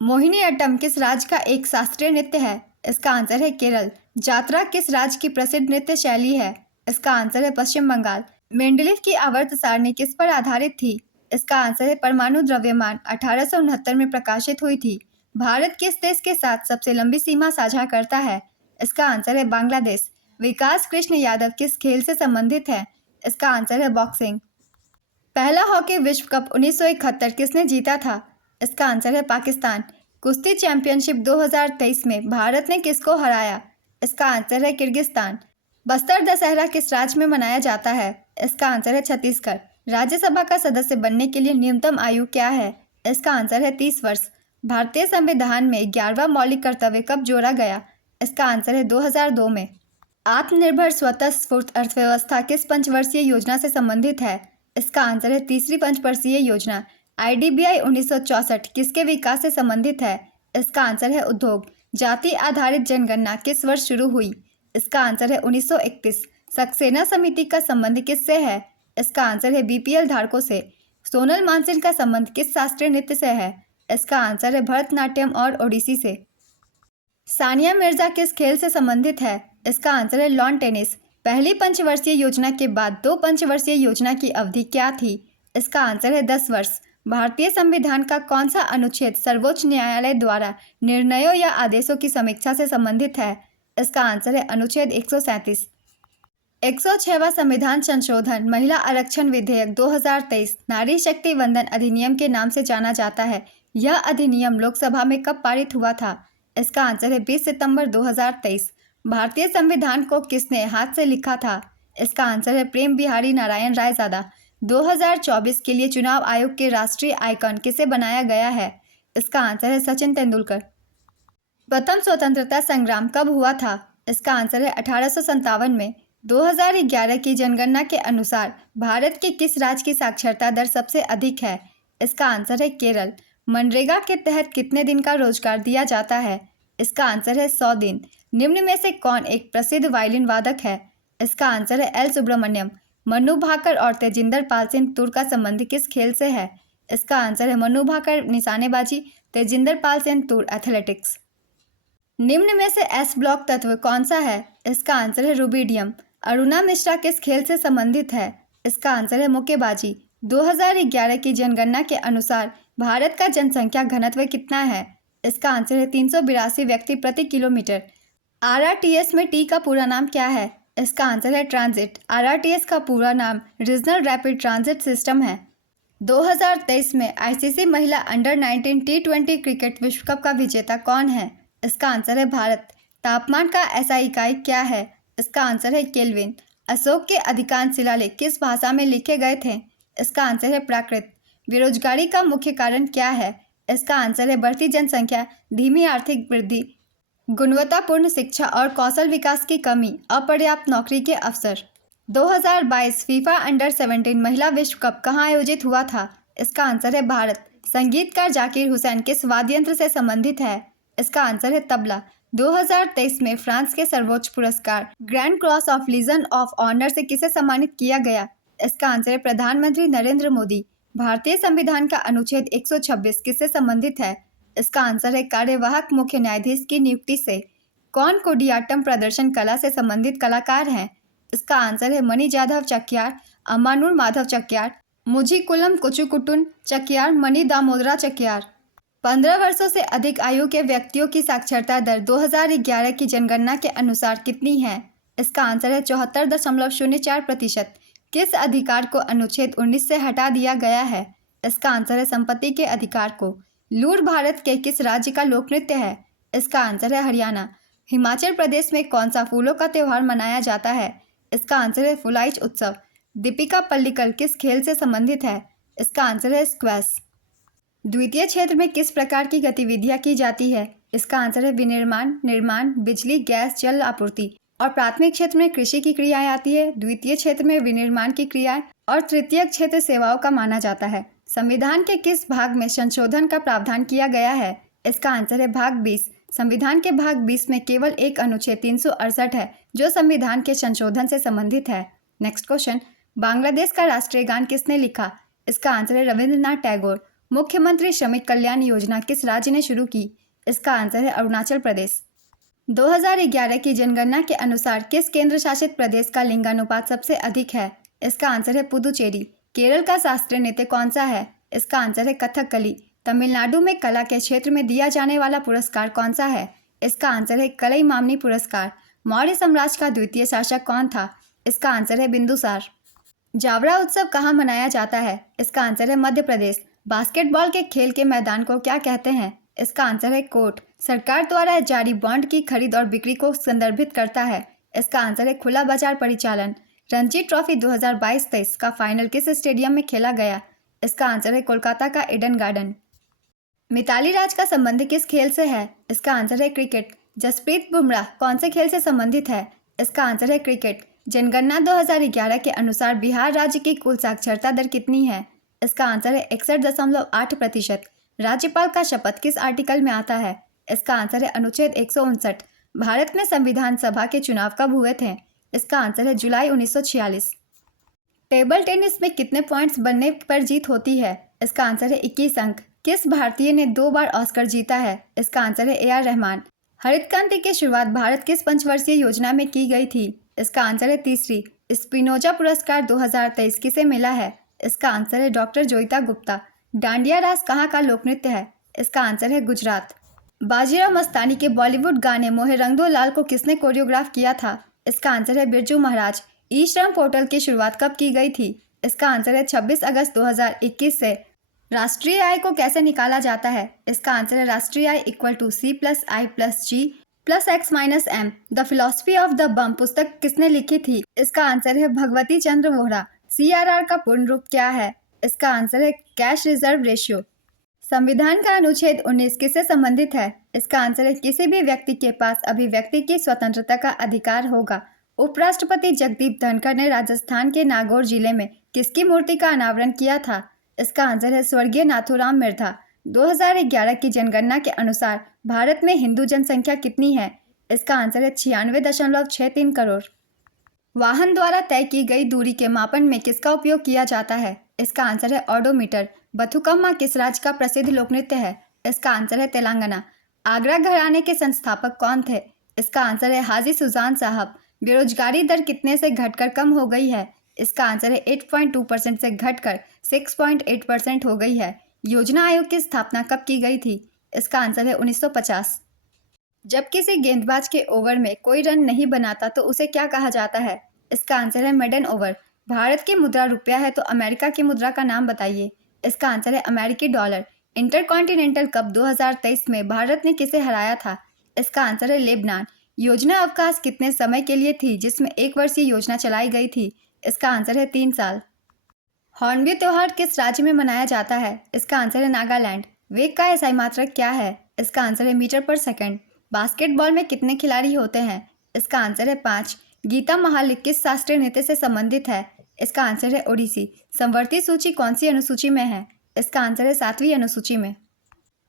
मोहिनी अट्टम किस राज्य का एक शास्त्रीय नृत्य है? इसका आंसर है केरल। जात्रा किस राज्य की प्रसिद्ध नृत्य शैली है? इसका आंसर है पश्चिम बंगाल। मेंडलीव की आवर्त सारणी किस पर आधारित थी? इसका आंसर है परमाणु द्रव्यमान 1869 में प्रकाशित हुई थी। भारत किस देश के साथ सबसे लंबी सीमा साझा करता है? इसका आंसर है बांग्लादेश। विकास कृष्ण यादव किस खेल से संबंधित है? इसका आंसर है बॉक्सिंग। पहला हॉकी विश्व कप 1971 किसने जीता था? इसका आंसर है पाकिस्तान। कुश्ती चैंपियनशिप 2023 में भारत ने किसको हराया? इसका आंसर है किर्गिस्तान। बस्तर दशहरा किस राज्य में मनाया जाता है? इसका आंसर है छत्तीसगढ़। राज्यसभा का सदस्य बनने के लिए न्यूनतम आयु क्या है? इसका आंसर है 30 वर्ष। भारतीय संविधान में 11वां मौलिक कर्तव्य कब जोड़ा गया? इसका आंसर है 2002 में। आत्मनिर्भर स्वतः स्फूर्त अर्थव्यवस्था किस पंचवर्षीय योजना से संबंधित है? इसका आंसर है तीसरी पंचवर्षीय योजना। IDBI 1964 किसके विकास से संबंधित है? इसका आंसर है उद्योग। जाति आधारित जनगणना किस वर्ष शुरू हुई? इसका आंसर है 1931। सक्सेना समिति का संबंध किससे है? इसका आंसर है बीपीएल धारकों से। सोनल मानसिंह का संबंध किस शास्त्रीय नृत्य से है? इसका आंसर है भरतनाट्यम और ओडिसी से। सानिया मिर्जा किस खेल से संबंधित है? इसका आंसर है लॉन टेनिस। पहली पंचवर्षीय योजना के बाद 2 पंचवर्षीय योजना की अवधि क्या थी? इसका आंसर है 10 वर्ष। भारतीय संविधान का कौन सा अनुच्छेद सर्वोच्च न्यायालय द्वारा निर्णयों या आदेशों की समीक्षा से संबंधित है? इसका आंसर है अनुच्छेद 137। 106वां संविधान संशोधन महिला आरक्षण विधेयक 2023 नारी शक्ति वंदन अधिनियम के नाम से जाना जाता है। यह अधिनियम लोकसभा में कब पारित हुआ था? इसका आंसर है 20 सितंबर 2023। भारतीय संविधान को किसने हाथ से लिखा था? इसका आंसर है प्रेम बिहारी नारायण रायजादा। 2024 के लिए चुनाव आयोग के राष्ट्रीय आइकॉन किसे बनाया गया है? इसका आंसर है सचिन तेंदुलकर। प्रथम स्वतंत्रता संग्राम कब हुआ था? इसका आंसर है 1857 में। 2011 की जनगणना के अनुसार भारत के किस राज्य की साक्षरता दर सबसे अधिक है? इसका आंसर है केरल। मनरेगा के तहत कितने दिन का रोजगार दिया जाता है? इसका आंसर है 100 दिन। निम्न में से कौन एक प्रसिद्ध वायलिन वादक है? इसका आंसर है एल सुब्रमण्यम। मनु भाकर और तेजिंदर पाल सिंह तुर का संबंध किस खेल से है? इसका आंसर है मनु भाकर निशानेबाजी, तेजिंदर पाल सिंह तुर एथलेटिक्स। निम्न में से एस ब्लॉक तत्व कौन सा है? इसका आंसर है रुबिडियम। अरुणा मिश्रा किस खेल से संबंधित है? इसका आंसर है मुक्केबाजी। 2011 की जनगणना के अनुसार भारत का जनसंख्या घनत्व कितना है? इसका आंसर है 382 व्यक्ति प्रति किलोमीटर। आरआरटीएस में टी का पूरा नाम क्या है? इसका आंसर है ट्रांजिट। आरआरटीएस का पूरा नाम रीजनल रैपिड ट्रांजिट सिस्टम है। 2023 में आईसीसी महिला अंडर 19 टी20 क्रिकेट विश्व कप का विजेता कौन है? इसका आंसर है भारत। तापमान का ऐसा इकाई क्या है? इसका आंसर है केल्विन। अशोक के अधिकांश शिलालेख किस भाषा में लिखे गए थे? इसका आंसर है प्राकृत। बेरोजगारी का मुख्य कारण क्या है? इसका आंसर है बढ़ती जनसंख्या, धीमी आर्थिक वृद्धि, गुणवत्तापूर्ण शिक्षा और कौशल विकास की कमी, अपर्याप्त नौकरी के अवसर। 2022 फीफा अंडर 17 महिला विश्व कप कहाँ आयोजित हुआ था? इसका आंसर है भारत। संगीतकार जाकिर हुसैन किस वाद्य यंत्र से संबंधित है? इसका आंसर है तबला। 2023 में फ्रांस के सर्वोच्च पुरस्कार grand cross of legion of honour से किसे सम्मानित किया गया? इसका आंसर है प्रधानमंत्री नरेंद्र मोदी। भारतीय संविधान का अनुच्छेद 126 किससे संबंधित है? इसका आंसर है कार्यवाहक मुख्य न्यायाधीश की नियुक्ति से। कौन कोडियाट्टम प्रदर्शन कला से संबंधित कलाकार हैं? इसका आंसर है मणि जाधव चक्यार, अम्मानुर माधव चक्यार, मुझीकुलम कुचुकुटुन चक्यार, मणि दामोदरा चक्यार। 15 वर्षों से अधिक आयु के व्यक्तियों की साक्षरता दर 2011 की जनगणना के अनुसार कितनी है? इसका आंसर है 74.04%। किस अधिकार को अनुच्छेद 19 से हटा दिया गया है? इसका आंसर है संपत्ति के अधिकार को। लूर भारत के किस राज्य का लोक नृत्य है? इसका आंसर है हरियाणा। हिमाचल प्रदेश में कौन सा फूलों का त्यौहार मनाया जाता है? इसका आंसर है फुलाइच उत्सव। दीपिका पल्लिकल किस खेल से संबंधित है? इसका आंसर है स्क्वैश। द्वितीय क्षेत्र में किस प्रकार की गतिविधियां की जाती है? इसका आंसर है विनिर्माण, निर्माण, बिजली, गैस, जल आपूर्ति। और प्राथमिक क्षेत्र में कृषि की क्रियाएं आती है, द्वितीय क्षेत्र में विनिर्माण की क्रियाएं और तृतीय क्षेत्र सेवाओं का माना जाता है। संविधान के किस भाग में संशोधन का प्रावधान किया गया है? इसका आंसर है भाग 20। संविधान के भाग 20 में केवल एक अनुच्छेद 368 है जो संविधान के संशोधन से संबंधित है। नेक्स्ट क्वेश्चन, बांग्लादेश का राष्ट्रीय गान किसने लिखा? इसका आंसर है रविंद्रनाथ टैगोर। मुख्यमंत्री श्रमिक कल्याण योजना किस राज्य ने शुरू की? इसका आंसर है अरुणाचल प्रदेश। 2011 की जनगणना के अनुसार किस केंद्र शासित प्रदेश का लिंगानुपात सबसे अधिक है? इसका आंसर है पुदुचेरी। केरल का शास्त्रीय नृत्य कौन सा है? इसका आंसर है कथकली। तमिलनाडु में कला के क्षेत्र में दिया जाने वाला पुरस्कार कौन सा है? इसका आंसर है कलईमामनी पुरस्कार। मौर्य साम्राज्य का द्वितीय शासक कौन था? इसका आंसर है बिंदुसार। जावरा उत्सव कहाँ मनाया जाता है? इसका आंसर है मध्य प्रदेश। बास्केटबॉल के खेल के मैदान को क्या कहते हैं? इसका आंसर है कोर्ट। सरकार द्वारा जारी बॉन्ड की खरीद और बिक्री को संदर्भित करता है। इसका आंसर है खुला बाजार परिचालन। रणजी ट्रॉफी 2022-23 का फाइनल किस स्टेडियम में खेला गया? इसका आंसर है कोलकाता का ईडन गार्डन। मिताली राज का संबंध किस खेल से है? इसका आंसर है क्रिकेट। जसप्रीत बुमराह कौन से खेल से संबंधित है? इसका आंसर है क्रिकेट। जनगणना 2011 के अनुसार बिहार राज्य की कुल साक्षरता दर कितनी है? इसका आंसर है 61.8%। राज्यपाल का शपथ किस आर्टिकल में आता है? इसका आंसर है अनुच्छेद 159। भारत में संविधान सभा के चुनाव कब हुए थे? इसका आंसर है जुलाई 1946। टेबल टेनिस में कितने पॉइंट्स बनने पर जीत होती है? इसका आंसर है 21 अंक। किस भारतीय ने 2 बार ऑस्कर जीता है? इसका आंसर है AR रहमान। हरित क्रांति की शुरुआत भारत किस पंचवर्षीय योजना में की गई थी? इसका आंसर है तीसरी। स्पिनोजा पुरस्कार 2023 किसे मिला है? इसका आंसर है डॉक्टर जोइता गुप्ता। डांडिया रास कहाँ का लोक नृत्य है? इसका आंसर है गुजरात। बाजीराव मस्तानी के बॉलीवुड गाने मोहे रंग दो लाल को किसने कोरियोग्राफ किया था? इसका आंसर है बिरजू महाराज। ई श्रम पोर्टल की शुरुआत कब की गई थी? इसका आंसर है 26 अगस्त 2021 से। राष्ट्रीय आय को कैसे निकाला जाता है? इसका आंसर है राष्ट्रीय आय equal to C+I+G+X-M। The philosophy of the bomb पुस्तक किसने लिखी थी? इसका आंसर है भगवती चंद्र वोहरा। CRR का पूर्ण रूप क्या है? इसका आंसर है कैश रिजर्व रेशियो। संविधान का अनुच्छेद 19 किससे संबंधित है? इसका आंसर है किसी भी व्यक्ति के पास अभिव्यक्ति की स्वतंत्रता का अधिकार होगा। उपराष्ट्रपति जगदीप धनखड़ ने राजस्थान के नागौर जिले में किसकी मूर्ति का अनावरण किया था? इसका आंसर है स्वर्गीय नाथूराम मिर्धा। 2011 की जनगणना के अनुसार भारत में हिंदू जनसंख्या कितनी है? इसका आंसर है 96.63 करोड़। वाहन द्वारा तय की गई दूरी के मापन में किसका उपयोग किया जाता है? इसका आंसर है ऑडोमीटर। बथुकम्मा किस राज्य का प्रसिद्ध लोकनृत्य है? इसका आंसर है तेलंगाना। आगरा घराने के संस्थापक कौन थे? इसका आंसर है हाजी सुजान साहब। बेरोजगारी दर कितने से घटकर कम हो गई है? इसका आंसर है 8.2% से घटकर 6.8% हो गई है। योजना आयोग की स्थापना कब की गई थी? इसका आंसर है 1950। जब किसी गेंदबाज के ओवर में कोई रन नहीं बनाता तो उसे क्या कहा जाता है? इसका आंसर है मेडन ओवर। भारत की मुद्रा रुपया है तो अमेरिका की मुद्रा का नाम बताइए। इसका आंसर है अमेरिकी डॉलर। इंटरकॉन्टिनेंटल कप 2023 में भारत ने किसे हराया था? इसका आंसर है लेबनान। योजना अवकाश कितने समय के लिए थी जिसमें 1 वर्षीय योजना चलाई गई थी? इसका आंसर है 3 साल। हॉर्नबिल त्योहार किस राज्य में मनाया जाता है? इसका आंसर है नागालैंड। वेग का एसआई मात्रक क्या है? इसका आंसर है मीटर पर सेकंड। बास्केटबॉल में कितने खिलाड़ी होते हैं? इसका आंसर है 5। गीता महालिक किस शास्त्रीय नृत्य से संबंधित है? इसका आंसर है ओडिसी। समवर्ती सूची कौन सी अनुसूची में है? इसका आंसर है 7वीं अनुसूची में।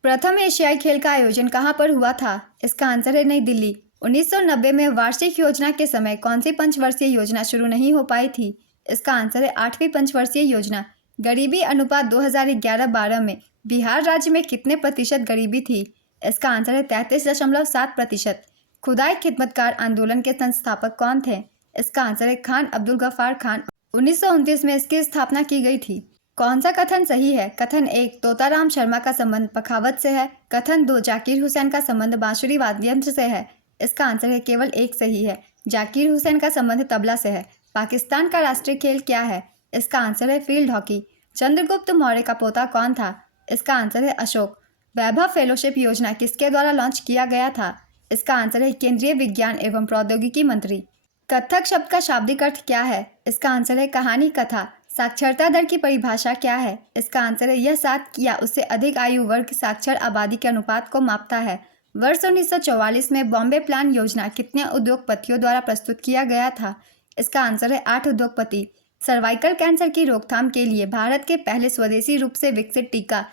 प्रथम एशियाई खेल का आयोजन कहाँ पर हुआ था? इसका आंसर है नई दिल्ली। 1990 में वार्षिक योजना के समय कौन सी पंचवर्षीय योजना शुरू नहीं हो पाई थी? इसका आंसर है 8वीं पंचवर्षीय योजना। गरीबी अनुपात 2011-12 में बिहार राज्य में कितने प्रतिशत गरीबी थी? इसका आंसर है 33.7%। खुदाई खिदमतकार आंदोलन के संस्थापक कौन थे? इसका आंसर है खान अब्दुल गफ्फार खान। 1929 में इसकी स्थापना की गई थी। कौन सा कथन सही है? कथन 1 तोताराम शर्मा का संबंध पखावत से है। कथन 2 जाकिर हुसैन का संबंध बांसुरी वाद्ययंत्र से है। इसका आंसर है केवल एक सही है। जाकिर हुसैन का संबंध तबला से है। पाकिस्तान का राष्ट्रीय खेल क्या है? इसका आंसर है फील्ड हॉकी। चंद्रगुप्त मौर्य का पोता कौन था? इसका आंसर है अशोक। वैभव फेलोशिप योजना किसके द्वारा लॉन्च किया गया था? इसका आंसर है केंद्रीय विज्ञान एवं प्रौद्योगिकी मंत्री। कथक शब्द का शाब्दिक अर्थ क्या है? इसका आंसर है कहानी कथा। साक्षरता दर की परिभाषा क्या है? इसका आंसर है यह 7 या उससे अधिक आयु वर्ग साक्षर आबादी के अनुपात को मापता है। वर्ष 1944 में बॉम्बे प्लान योजना कितने उद्योगपतियों द्वारा प्रस्तुत किया गया था? इसका आंसर है 8 उद्योगपति। सर्वाइकल कैंसर की रोकथाम के लिए भारत के पहले स्वदेशी रूप से विकसित टीका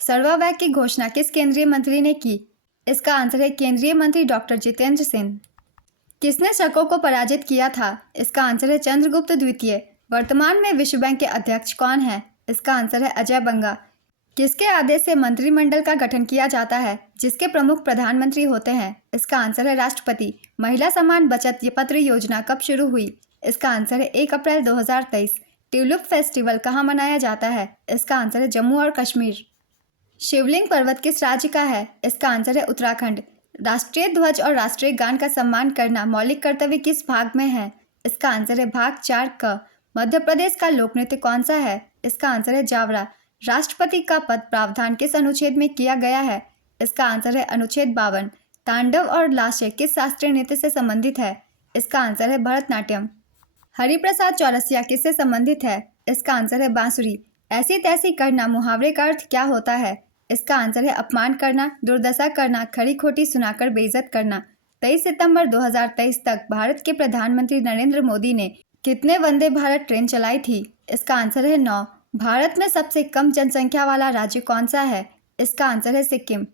सर्वावैक की घोषणा किस केंद्रीय मंत्री ने की? इसका आंसर है केंद्रीय मंत्री डॉक्टर जितेंद्र सिंह। किसने शकों को पराजित किया था? इसका आंसर है चंद्रगुप्त द्वितीय। वर्तमान में विश्व बैंक के अध्यक्ष कौन है? इसका आंसर है अजय बंगा। किसके आदेश से मंत्रिमंडल का गठन किया जाता है जिसके प्रमुख प्रधानमंत्री होते हैं? इसका आंसर है राष्ट्रपति। महिला सम्मान बचत पत्र योजना कब शुरू हुई? इसका आंसर है 1 अप्रैल 2023। ट्यूलिप फेस्टिवल कहाँ मनाया जाता है? इसका आंसर है जम्मू और कश्मीर। शिवलिंग पर्वत किस राज्य का है? इसका आंसर है उत्तराखंड। राष्ट्रीय ध्वज और राष्ट्रीय गान का सम्मान करना मौलिक कर्तव्य किस भाग में है? इसका आंसर है भाग 4 क। मध्य प्रदेश का लोक नृत्य कौन सा है? इसका आंसर है जावरा। राष्ट्रपति का पद प्रावधान किस अनुच्छेद में किया गया है? इसका आंसर है अनुच्छेद 52। तांडव और लाशे किस शास्त्रीय नृत्य से संबंधित है? इसका आंसर है भरतनाट्यम। हरिप्रसाद चौरसिया किससे संबंधित है? इसका आंसर है बांसुरी। ऐसी तैसी करना मुहावरे का अर्थ क्या होता है? इसका आंसर है अपमान करना, दुर्दशा करना, खरी खोटी सुनाकर बेइज्जत करना। 23 सितंबर 2023 तक भारत के प्रधानमंत्री नरेंद्र मोदी ने कितने वंदे भारत ट्रेन चलाई थी? इसका आंसर है 9। भारत में सबसे कम जनसंख्या वाला राज्य कौन सा है? इसका आंसर है सिक्किम।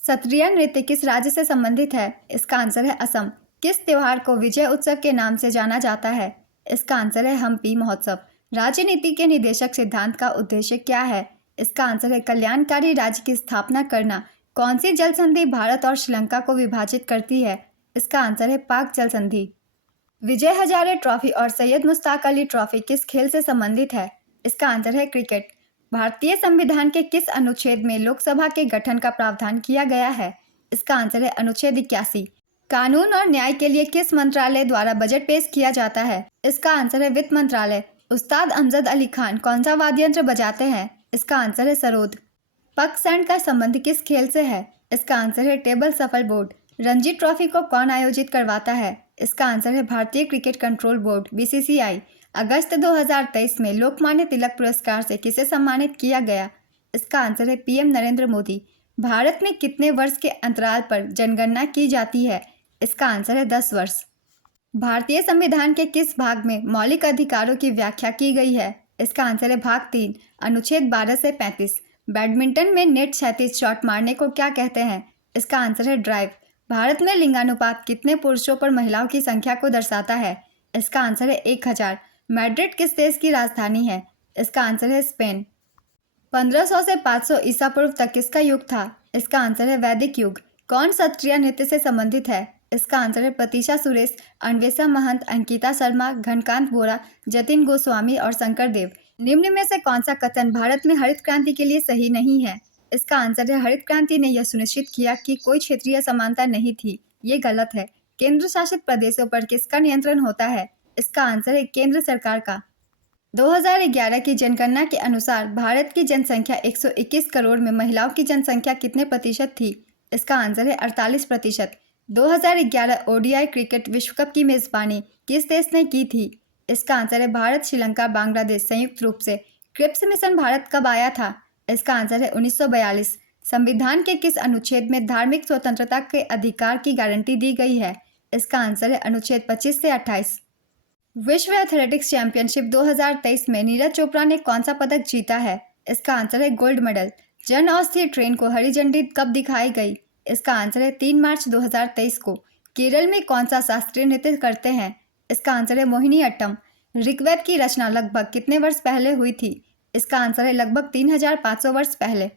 सत्रिया नृत्य किस राज्य से संबंधित है? इसका आंसर है असम। किस त्योहार को विजय उत्सव के नाम से जाना जाता है? इसका आंसर है हम्पी महोत्सव। राजनीति के निदेशक सिद्धांत का उद्देश्य क्या है? इसका आंसर है कल्याणकारी राज्य की स्थापना करना। कौन सी जल संधि भारत और श्रीलंका को विभाजित करती है? इसका आंसर है पाक जल संधि। विजय हजारे ट्रॉफी और सैयद मुश्ताक अली ट्रॉफी किस खेल से संबंधित है? इसका आंसर है क्रिकेट। भारतीय संविधान के किस अनुच्छेद में लोकसभा के गठन का प्रावधान किया गया है? इसका आंसर है अनुच्छेद 81। कानून और न्याय के लिए किस मंत्रालय द्वारा बजट पेश किया जाता है? इसका आंसर है वित्त मंत्रालय। उस्ताद अमजद अली खान कौन सा वाद्य यंत्र बजाते हैं? इसका आंसर है सरोद। पक सैंड का संबंध किस खेल से है? इसका आंसर है टेबल सफल बोर्ड। रणजी ट्रॉफी को कौन आयोजित करवाता है? इसका आंसर है भारतीय क्रिकेट कंट्रोल बोर्ड बीसीसीआई। अगस्त 2023 में लोकमान्य तिलक पुरस्कार से किसे सम्मानित किया गया? इसका आंसर है पीएम नरेंद्र मोदी। भारत में कितने वर्ष के अंतराल पर जनगणना की जाती है? इसका आंसर है 10 वर्ष। भारतीय संविधान के किस भाग में मौलिक अधिकारों की व्याख्या की गई है? इसका आंसर है भाग 3 अनुच्छेद 12 से 35। बैडमिंटन में नेट क्षैतिज शॉट मारने को क्या कहते हैं? इसका आंसर है ड्राइव। भारत में लिंगानुपात कितने पुरुषों पर महिलाओं की संख्या को दर्शाता है? इसका आंसर है 1000। मैड्रिड किस देश की राजधानी है? इसका आंसर है स्पेन। 1500 से 500 ईसा पूर्व तक किसका युग था? इसका आंसर है वैदिक युग। कौन सत्रिया नृत्य से संबंधित है? इसका आंसर है प्रतीशा सुरेश, अन्वेषा महंत, अंकिता शर्मा, घनकांत बोरा, जतिन गोस्वामी और शंकर देव। निम्न में से कौन सा कथन भारत में हरित क्रांति के लिए सही नहीं है? इसका आंसर है हरित क्रांति ने यह सुनिश्चित किया कि कोई क्षेत्रीय समानता नहीं थी। ये गलत है। केंद्र शासित प्रदेशों पर किसका नियंत्रण होता है? इसका आंसर है केंद्र सरकार का। 2011 की जनगणना के अनुसार भारत की जनसंख्या 121 करोड़ में महिलाओं की जनसंख्या कितने प्रतिशत थी? इसका आंसर है 48%। 2011 ओडीआई क्रिकेट विश्व कप की मेजबानी किस देश ने की थी? इसका आंसर है भारत, श्रीलंका, बांग्लादेश संयुक्त रूप से। क्रिप्स मिशन भारत कब आया था? इसका आंसर है 1942। संविधान के किस अनुच्छेद में धार्मिक स्वतंत्रता के अधिकार की गारंटी दी गई है? इसका आंसर है अनुच्छेद 25 से 28। विश्व एथलेटिक्स चैंपियनशिप 2023 में नीरज चोपड़ा ने कौन सा पदक जीता है? इसका आंसर है gold medal. Jan Aushadhi train को हरी झंडी कब दिखाई गई? इसका आंसर है 3 मार्च 2023 को। केरल में कौन सा शास्त्रीय नृत्य करते हैं? इसका आंसर है मोहिनी अट्टम। ऋग्वेद की रचना लगभग कितने वर्ष पहले हुई थी? इसका आंसर है लगभग 3500 वर्ष पहले।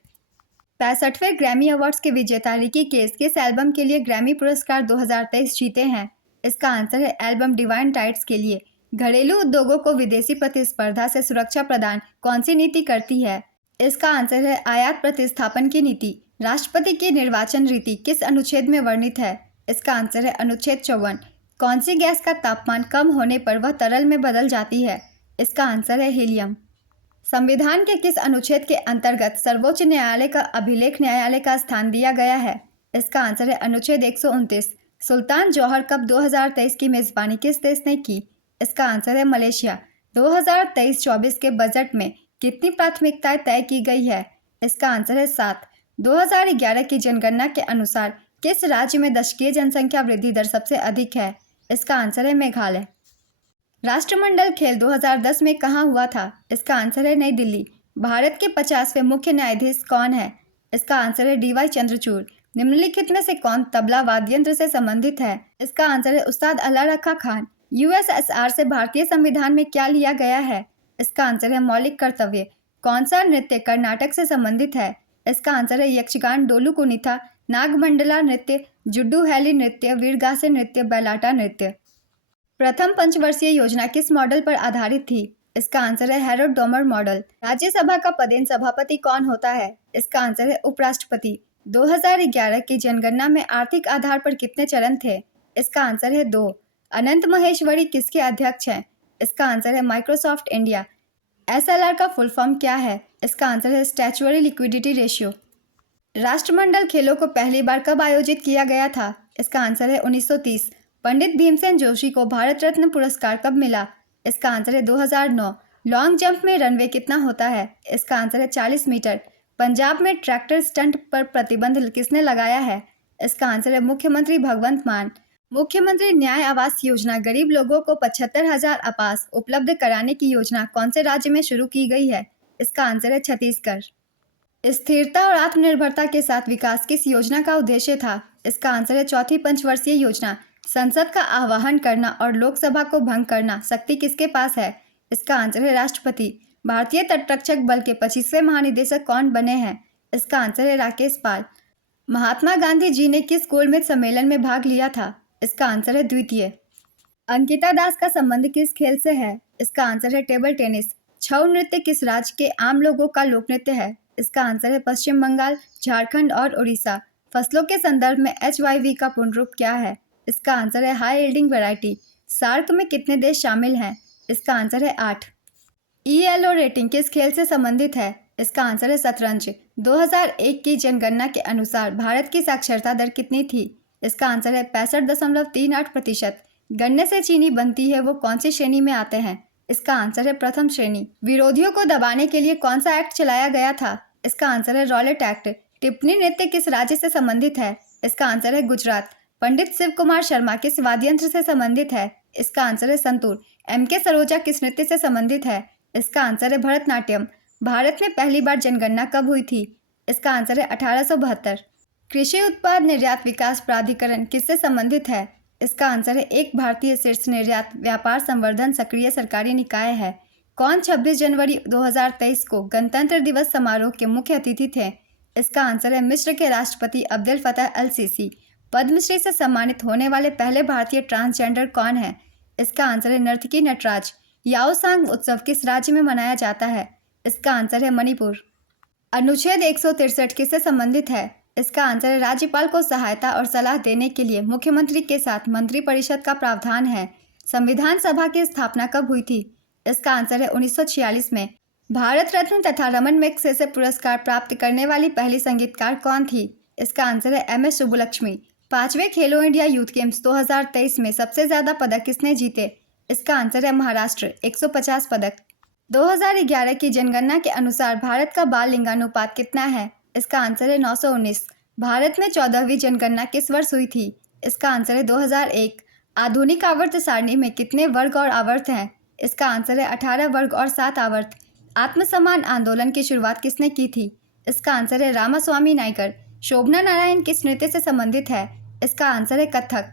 65वें ग्रैमी अवार्ड्स के विजेता रिकी केस किस एल्बम के लिए ग्रैमी पुरस्कार 2023 जीते हैं? इसका आंसर है एल्बम डिवाइन राइट्स के लिए। घरेलू उद्योगों को विदेशी प्रतिस्पर्धा से सुरक्षा प्रदान कौन सी नीति करती है? इसका आंसर है आयात प्रतिस्थापन की नीति। राष्ट्रपति की निर्वाचन रीति किस अनुच्छेद में वर्णित है? इसका आंसर है अनुच्छेद 54। कौन सी गैस का तापमान कम होने पर वह तरल में बदल जाती है? इसका आंसर है हीलियम। संविधान के किस अनुच्छेद के अंतर्गत सर्वोच्च न्यायालय का अभिलेख न्यायालय का स्थान दिया गया है? इसका आंसर है अनुच्छेद 129। सुल्तान जौहर कप 2023 की मेजबानी किस देश ने की? इसका आंसर है मलेशिया। 2023-24 के बजट में कितनी प्राथमिकताएं तय की गई है? इसका आंसर है 7। 2011 की जनगणना के अनुसार किस राज्य में दशकीय जनसंख्या वृद्धि दर सबसे अधिक है? इसका आंसर है मेघालय। राष्ट्रमंडल खेल 2010 में कहाँ हुआ था? इसका आंसर है नई दिल्ली। भारत के 50वें मुख्य न्यायाधीश कौन है? इसका आंसर है डीवाई चंद्रचूड़। निम्नलिखित में से कौन तबला वाद्य यंत्र से संबंधित है? इसका आंसर है उस्ताद अल्लाह रखा खान। यूएसएसआर से भारतीय संविधान में क्या लिया गया है? इसका आंसर है मौलिक कर्तव्य। कौन सा नृत्य कर्नाटक से संबंधित है? इसका आंसर है यक्षगान, डोलू कुनिथा, नागमंडला नृत्य, जुड्डू हैली नृत्य, वीरगासे नृत्य, बैलाटा नृत्य। प्रथम पंचवर्षीय योजना किस मॉडल पर आधारित थी? इसका आंसर है हैरोल्ड डोमर मॉडल। राज्यसभा का पदेन सभापति कौन होता है? इसका आंसर है उपराष्ट्रपति। 2011 की जनगणना में आर्थिक आधार पर कितने चरण थे? इसका आंसर है 2। अनंत महेश्वरी किसके अध्यक्ष हैं? इसका आंसर है माइक्रोसॉफ्ट इंडिया। एसएलआर का फुल फॉर्म क्या है? इसका आंसर है स्टैच्यूअरी लिक्विडिटी रेशियो। राष्ट्रमंडल खेलों को पहली बार कब आयोजित किया गया था? इसका आंसर है 1930। पंडित भीमसेन जोशी को भारत रत्न पुरस्कार कब मिला? इसका आंसर है 2009। लॉन्ग जंप में रनवे कितना होता है? इसका आंसर है 40 मीटर। पंजाब में ट्रैक्टर स्टंट पर प्रतिबंध किसने लगाया है? इसका आंसर है मुख्यमंत्री भगवंत मान। मुख्यमंत्री न्याय आवास योजना गरीब लोगों को 75,000 आवास उपलब्ध कराने की योजना कौन से राज्य में शुरू की गई है? इसका आंसर है छत्तीसगढ़। स्थिरता और आत्मनिर्भरता के साथ विकास किस योजना का उद्देश्य था? इसका आंसर है चौथी पंचवर्षीय योजना। संसद का आह्वान करना और लोकसभा को भंग करना शक्ति किसके पास है? इसका आंसर है राष्ट्रपति। भारतीय तटरक्षक बल के 25वें महानिदेशक कौन बने हैं? इसका आंसर है राकेश पाल। महात्मा गांधी जी ने किस गोलमेज सम्मेलन में भाग लिया था? इसका आंसर है द्वितीय। अंकिता दास का संबंध किस खेल से है? इसका आंसर है टेबल टेनिस। छऊ नृत्य किस राज्य के आम लोगों का लोक नृत्य है? इसका आंसर है पश्चिम बंगाल, झारखंड और उड़ीसा। फसलों के संदर्भ में HYV का पूर्ण रूप क्या है? इसका आंसर है हाई यील्डिंग वैरायटी। सार्क में कितने देश शामिल हैं? इसका आंसर है 8। ELO रेटिंग किस खेल से संबंधित है? इसका आंसर है शतरंज। 2001 की जनगणना के अनुसार भारत की साक्षरता दर कितनी थी? इसका आंसर है 65.38%। गन्ने से चीनी बनती है वो कौन सी श्रेणी में आते हैं? इसका आंसर है प्रथम श्रेणी। विरोधियों को दबाने के लिए कौन सा एक्ट चलाया गया था? इसका आंसर है रॉलेट एक्ट। टिप्पणी नृत्य किस राज्य से संबंधित है? इसका आंसर है गुजरात। पंडित शिव कुमार शर्मा किस वाद्य यंत्र से संबंधित है? इसका आंसर है संतूर। MK सरोजा किस नृत्य से संबंधित है? इसका आंसर है भरतनाट्यम। भारत में पहली बार जनगणना कब हुई थी? इसका आंसर है 1872। कृषि उत्पाद निर्यात विकास प्राधिकरण किससे संबंधित है? इसका आंसर है एक भारतीय शीर्ष निर्यात व्यापार संवर्धन सक्रिय सरकारी निकाय है। कौन 26 जनवरी 2023 को गणतंत्र दिवस समारोह के मुख्य अतिथि थे? इसका आंसर है मिस्र के राष्ट्रपति अब्देल फतह अल सीसी। पद्मश्री से सम्मानित होने वाले पहले भारतीय ट्रांसजेंडर कौन है? इसका आंसर है नर्तकी नटराज। याओसांग उत्सव किस राज्य में मनाया जाता है? इसका आंसर है मणिपुर। अनुच्छेद 163 किससे संबंधित है? इसका आंसर है राज्यपाल को सहायता और सलाह देने के लिए मुख्यमंत्री के साथ मंत्रिपरिषद का प्रावधान है। संविधान सभा की स्थापना कब हुई थी? इसका आंसर है 1946 में। भारत रत्न तथा रमन मैग्सेसे पुरस्कार प्राप्त करने वाली पहली संगीतकार कौन थी? इसका आंसर है MS सुब्बुलक्ष्मी। 5वें खेलो इंडिया यूथ गेम्स 2023 में सबसे ज्यादा पदक किसने जीते? इसका आंसर है महाराष्ट्र, 150 पदक। 2011 की जनगणना के अनुसार भारत का बाल लिंगानुपात कितना है? इसका आंसर है 919। भारत में 14वीं जनगणना किस वर्ष हुई थी? इसका आंसर है 2001। आधुनिक आवर्त सारणी में कितने वर्ग और आवर्त हैं? इसका आंसर है 18 वर्ग और 7 आवर्त। आत्मसम्मान आंदोलन की शुरुआत किसने की थी? इसका आंसर है रामास्वामी नायकर। शोभना नारायण किस नृत्य से संबंधित है? इसका आंसर है कथक।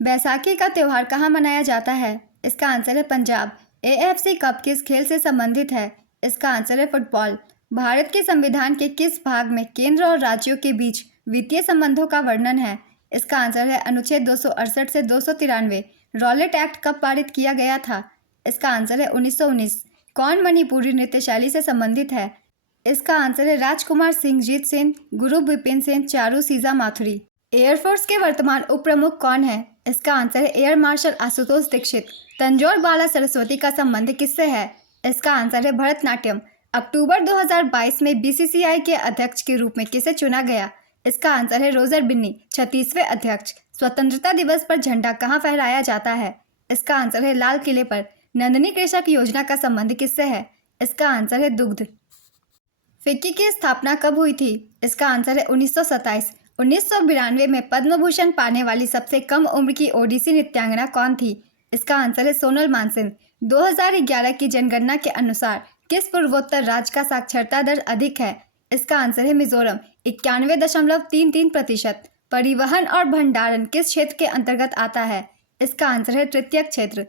बैसाखी का त्यौहार कहाँ मनाया जाता है? इसका आंसर है पंजाब। AFC कप किस खेल से संबंधित है? इसका आंसर है फुटबॉल। भारत के संविधान के किस भाग में केंद्र और राज्यों के बीच वित्तीय संबंधों का वर्णन है? इसका आंसर है अनुच्छेद 268 से 293। रॉलेट एक्ट कब पारित किया गया था? इसका आंसर है 1919। कौन मणिपुरी नृत्य शैली से संबंधित है? इसका आंसर है राजकुमार सिंह जीत सेन, गुरु बिपिन सेन, चारू सीजा माथुरी। एयरफोर्स के वर्तमान उप प्रमुख कौन है? इसका आंसर है एयर मार्शल आशुतोष दीक्षित। तंजौर बाला सरस्वती का संबंध किससे है? इसका आंसर है भरतनाट्यम। अक्टूबर 2022 में BCCI के अध्यक्ष के रूप में किसे चुना गया? इसका आंसर है रोजर बिन्नी, 36वें अध्यक्ष। स्वतंत्रता दिवस पर झंडा कहाँ फहराया जाता है? इसका आंसर है लाल किले पर। नंदिनी कृषक योजना का संबंध किससे है? इसका आंसर है दुग्ध। फिक्की की स्थापना कब हुई थी? इसका आंसर है 1927। 1992 में पद्म भूषण पाने वाली सबसे कम उम्र की ओडिसी नृत्यांगना कौन थी? इसका आंसर है सोनल मानसिंह। 2011 की जनगणना के अनुसार किस पूर्वोत्तर राज्य का साक्षरता दर अधिक है? इसका आंसर है मिजोरम, 91.33%। परिवहन और भंडारण किस क्षेत्र के अंतर्गत आता है? इसका आंसर है तृतीयक क्षेत्र।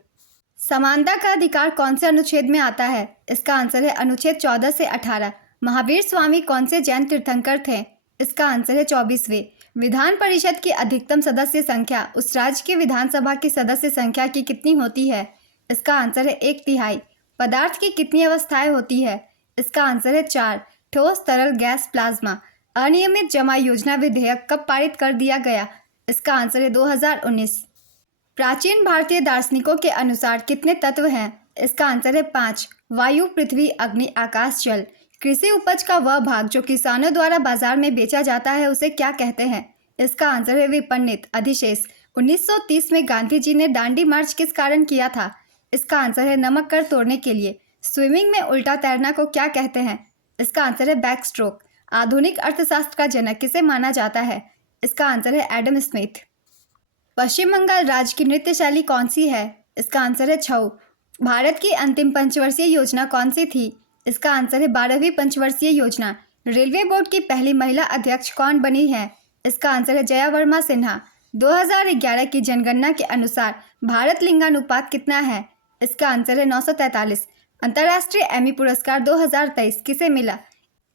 समानता का अधिकार कौन से अनुच्छेद में आता है? इसका आंसर है अनुच्छेद 14 से 18। महावीर स्वामी कौन से जैन तीर्थंकर थे? इसका आंसर है 24वें। विधान परिषद की अधिकतम सदस्य संख्या उस राज्य की विधानसभा की सदस्य संख्या की कितनी होती है? इसका आंसर है 1/3। पदार्थ की कितनी अवस्थाएं होती है? इसका आंसर है 4। ठोस, तरल, गैस, प्लाज्मा। अनियमित जमा योजना विधेयक कब पारित कर दिया गया? इसका आंसर है 2019। प्राचीन भारतीय दार्शनिकों के अनुसार कितने तत्व हैं? इसका आंसर है 5। वायु, पृथ्वी, अग्नि, आकाश, जल। कृषि उपज का वह भाग जो किसानों द्वारा बाजार में बेचा जाता है उसे क्या कहते हैं? इसका आंसर है विपणित, अधिशेष। 1930 में गांधी जी ने दांडी मार्च किस कारण किया था? इसका आंसर है नमक कर तोड़ने के लिए। स्विमिंग में उल्टा तैरना को क्या कहते हैं? इसका आंसर है बैक स्ट्रोक। आधुनिक अर्थशास्त्र का जनक किसे माना जाता है? इसका आंसर है एडम स्मिथ। पश्चिम बंगाल राज्य की नृत्य शैली कौन सी है? इसका आंसर है छऊ। भारत की अंतिम पंचवर्षीय योजना कौन सी थी? इसका आंसर है 12वीं पंचवर्षीय योजना। रेलवे बोर्ड की पहली महिला अध्यक्ष कौन बनी है? इसका आंसर है जया वर्मा सिन्हा। 2011 की जनगणना के अनुसार भारत लिंगानुपात कितना है? इसका आंसर है 943। अंतर्राष्ट्रीय एमी पुरस्कार 2023 किसे मिला?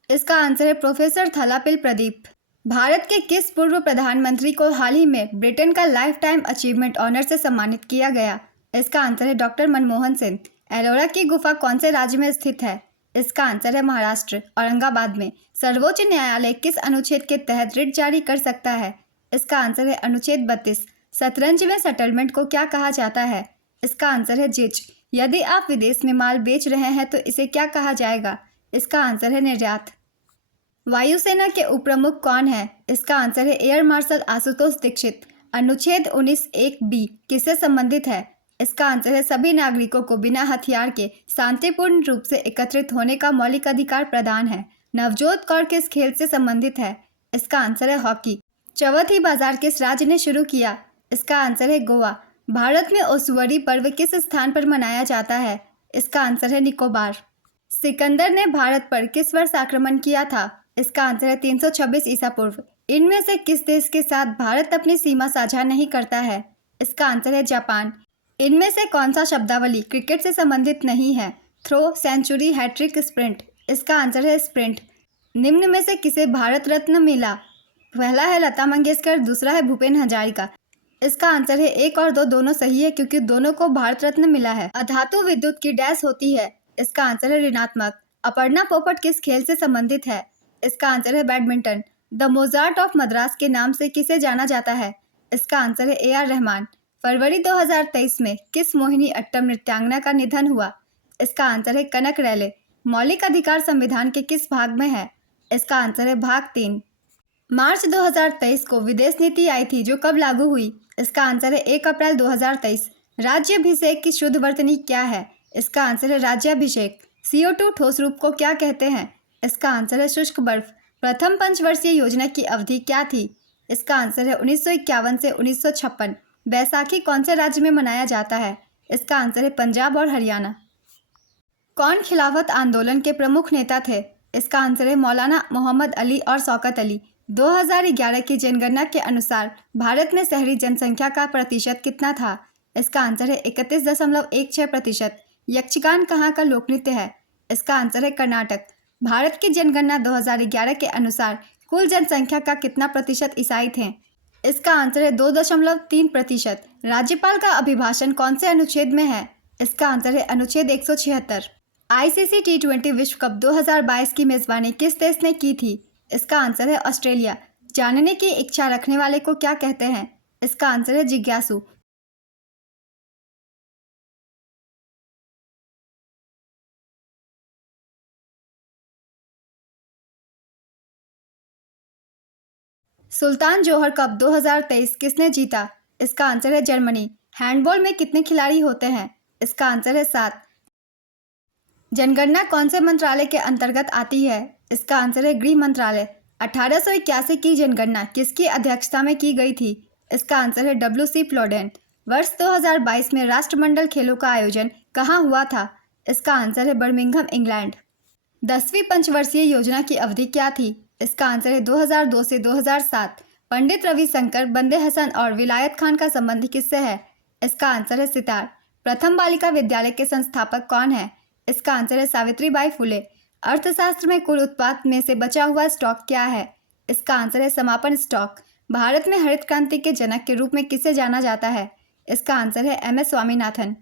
इसका आंसर है प्रोफेसर थलापिल प्रदीप। भारत के किस पूर्व प्रधानमंत्री को हाल ही में ब्रिटेन का लाइफ टाइम अचीवमेंट ऑनर से सम्मानित किया गया? इसका आंसर है डॉक्टर मनमोहन सिंह। एलोरा की गुफा कौन से राज्य में स्थित है? इसका आंसर है महाराष्ट्र, औरंगाबाद में। सर्वोच्च न्यायालय किस अनुच्छेद के तहत रिट जारी कर सकता है? इसका आंसर है अनुच्छेद 32। शतरंज में सेटलमेंट को क्या कहा जाता है? इसका आंसर है जिज। यदि आप विदेश में माल बेच रहे हैं तो इसे क्या कहा जाएगा? इसका आंसर है निर्यात। वायुसेना के उप प्रमुख कौन है? इसका आंसर है एयर मार्शल आशुतोष दीक्षित। अनुच्छेद 19(1)(b) किससे संबंधित है? इसका आंसर है सभी नागरिकों को बिना हथियार के शांतिपूर्ण रूप से एकत्रित होने का मौलिक अधिकार प्रदान है। नवजोत कौर किस खेल से संबंधित है? इसका आंसर है हॉकी। चौवथी बाजार किस राज्य ने शुरू किया? इसका आंसर है गोवा। भारत में ओसुवरी पर्व किस स्थान पर मनाया जाता है? इसका आंसर है निकोबार। सिकंदर ने भारत पर किस वर्ष आक्रमण किया था? इसका आंसर है 326 ईसा पूर्व। इनमें से किस देश के साथ भारत अपनी सीमा साझा नहीं करता है? इसका आंसर है जापान। इनमें से कौन सा शब्दावली क्रिकेट से संबंधित नहीं है? Throw, century, hat-trick, sprint. इसका आंसर है स्प्रिंट। निम्न में से किसे भारत रत्न मिला? पहला है लता मंगेशकर, दूसरा है भूपेन हजारिका। इसका आंसर है 1 और 2 दोनों सही है क्योंकि दोनों को भारत रत्न मिला है। अधातु विद्युत की डैश होती है? इसका आंसर है ऋणात्मक। अपर्णा पोपट किस खेल से संबंधित है? इसका आंसर है badminton. The Mozart of Madras के नाम से किसे जाना जाता है? इसका आंसर है ए.आर. रहमान। फरवरी 2023 में किस मोहिनी अट्टम नृत्यांगना का निधन हुआ? इसका आंसर है कनक रैले। मौलिक अधिकार संविधान के किस भाग में है? इसका आंसर है भाग 3। मार्च 2023 को विदेश नीति आई थी जो कब लागू हुई? इसका आंसर है 1 अप्रैल 2023। राज्याभिषेक की शुद्ध वर्तनी क्या है? इसका आंसर है राज्याभिषेक। CO2 ठोस रूप को क्या कहते हैं? इसका आंसर है शुष्क बर्फ। प्रथम पंचवर्षीय योजना की अवधि क्या थी? इसका आंसर है 1951 से 1956। बैसाखी कौन से राज्य में मनाया जाता है? इसका आंसर है पंजाब और हरियाणा। कौन खिलाफत आंदोलन के प्रमुख नेता थे? इसका आंसर है मौलाना मोहम्मद अली और शौकत अली। 2011 की जनगणना के अनुसार भारत में शहरी जनसंख्या का प्रतिशत कितना था? इसका आंसर है 31.16%। यक्षगान कहाँ का लोकनृत्य है? इसका आंसर है कर्नाटक। भारत की जनगणना 2011 के अनुसार कुल जनसंख्या का कितना प्रतिशत ईसाई थे? इसका आंसर है 2.3%। राज्यपाल का अभिभाषण कौन से अनुच्छेद में है? इसका आंसर है अनुच्छेद 176। ICC T20 विश्व कप 2022 की मेजबानी किस देश ने की थी? इसका आंसर है ऑस्ट्रेलिया। जानने की इच्छा रखने वाले को क्या कहते हैं? इसका आंसर है जिज्ञासु। सुल्तान जोहर कप 2023 किसने जीता? इसका आंसर है जर्मनी। हैंडबॉल में कितने खिलाड़ी होते हैं? इसका आंसर है 7। जनगणना कौन से मंत्रालय के अंतर्गत आती है? इसका आंसर है गृह मंत्रालय। 1881 की जनगणना किसकी अध्यक्षता में की गई थी? इसका आंसर है WC प्लोडेन। वर्ष 2022 में राष्ट्रमंडल खेलों का आयोजन कहाँ हुआ था? इसका आंसर है बर्मिंघम, इंग्लैंड। 10वीं पंचवर्षीय योजना की अवधि क्या थी? इसका आंसर है 2002 से 2007। पंडित रविशंकर, बंदे हसन और विलायत खान का संबंध किससे है? इसका आंसर है सितार। प्रथम बालिका विद्यालय के संस्थापक कौन है? इसका आंसर है सावित्रीबाई फुले। अर्थशास्त्र में कुल उत्पाद में से बचा हुआ स्टॉक क्या है? इसका आंसर है समापन स्टॉक। भारत में हरित क्रांति के जनक के रूप में किसे जाना जाता है? इसका आंसर है MS स्वामीनाथन।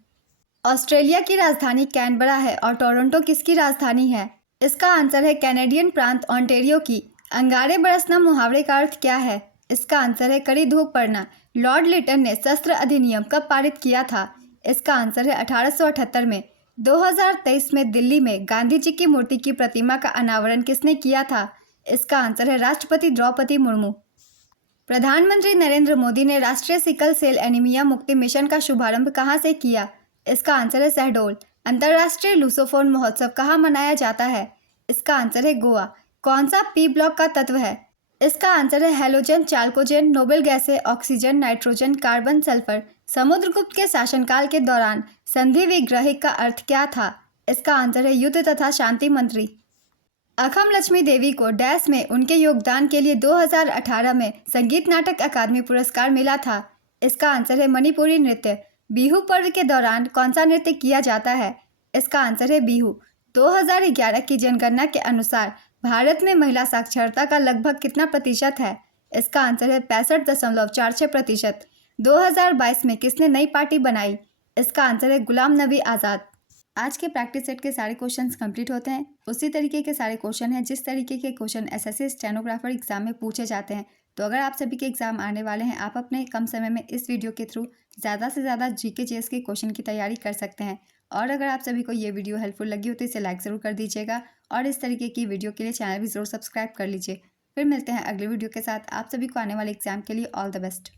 ऑस्ट्रेलिया की राजधानी कैनबरा है और टोरंटो किसकी राजधानी है? इसका आंसर है कैनेडियन प्रांत ओंटारियो की। अंगारे बरसना मुहावरे का अर्थ क्या है? इसका आंसर है कड़ी धूप पड़ना। लॉर्ड लिटन ने शस्त्र अधिनियम कब पारित किया था? इसका आंसर है 1878 में। 2023 में दिल्ली में गांधी जी की मूर्ति की प्रतिमा का अनावरण किसने किया था? इसका आंसर है राष्ट्रपति द्रौपदी मुर्मू। प्रधानमंत्री नरेंद्र मोदी ने राष्ट्रीय सिकल सेल एनीमिया मुक्ति मिशन का शुभारंभ कहाँ से किया? इसका आंसर है शहडोल। अंतर्राष्ट्रीय लूसोफोन महोत्सव कहाँ मनाया जाता है? इसका आंसर है गोवा। कौन सा P ब्लॉक का तत्व है? इसका आंसर है हैलोजन, चाल्कोजेन, नोबेल गैसें, oxygen, nitrogen, carbon, sulphur. Samudragupta के शासनकाल के दौरान संधि विग्रहिक का अर्थ क्या था? इसका आंसर है युद्ध तथा शांति मंत्री। अखम लक्ष्मी देवी को डैश में उनके योगदान के लिए 2018 में संगीत नाटक अकादमी पुरस्कार मिला था। इसका आंसर है मणिपुरी नृत्य। बिहू पर्व के दौरान कौन सा नृत्य किया जाता है? इसका आंसर है बिहू। 2011 की जनगणना के अनुसार भारत में महिला साक्षरता का लगभग कितना प्रतिशत है? इसका आंसर है 65.46%। 2022 में किसने नई पार्टी बनाई? इसका आंसर है गुलाम नबी आज़ाद। आज के प्रैक्टिस सेट के सारे क्वेश्चंस कंप्लीट होते हैं। उसी तरीके के सारे क्वेश्चन हैं जिस तरीके के क्वेश्चन एसएससी स्टेनोग्राफर एग्जाम में पूछे जाते हैं। तो अगर आप सभी के एग्जाम आने वाले हैं, आप अपने कम समय में इस वीडियो के थ्रू ज़्यादा से ज़्यादा जीके जीएस के क्वेश्चन की तैयारी कर सकते हैं। और अगर आप सभी को ये वीडियो हेल्पफुल लगी हो तो इसे लाइक ज़रूर कर दीजिएगा और इस तरीके की वीडियो के लिए चैनल भी ज़रूर सब्सक्राइब कर लीजिए। फिर मिलते हैं अगले वीडियो के साथ। आप सभी को आने वाले एग्जाम के लिए ऑल द बेस्ट।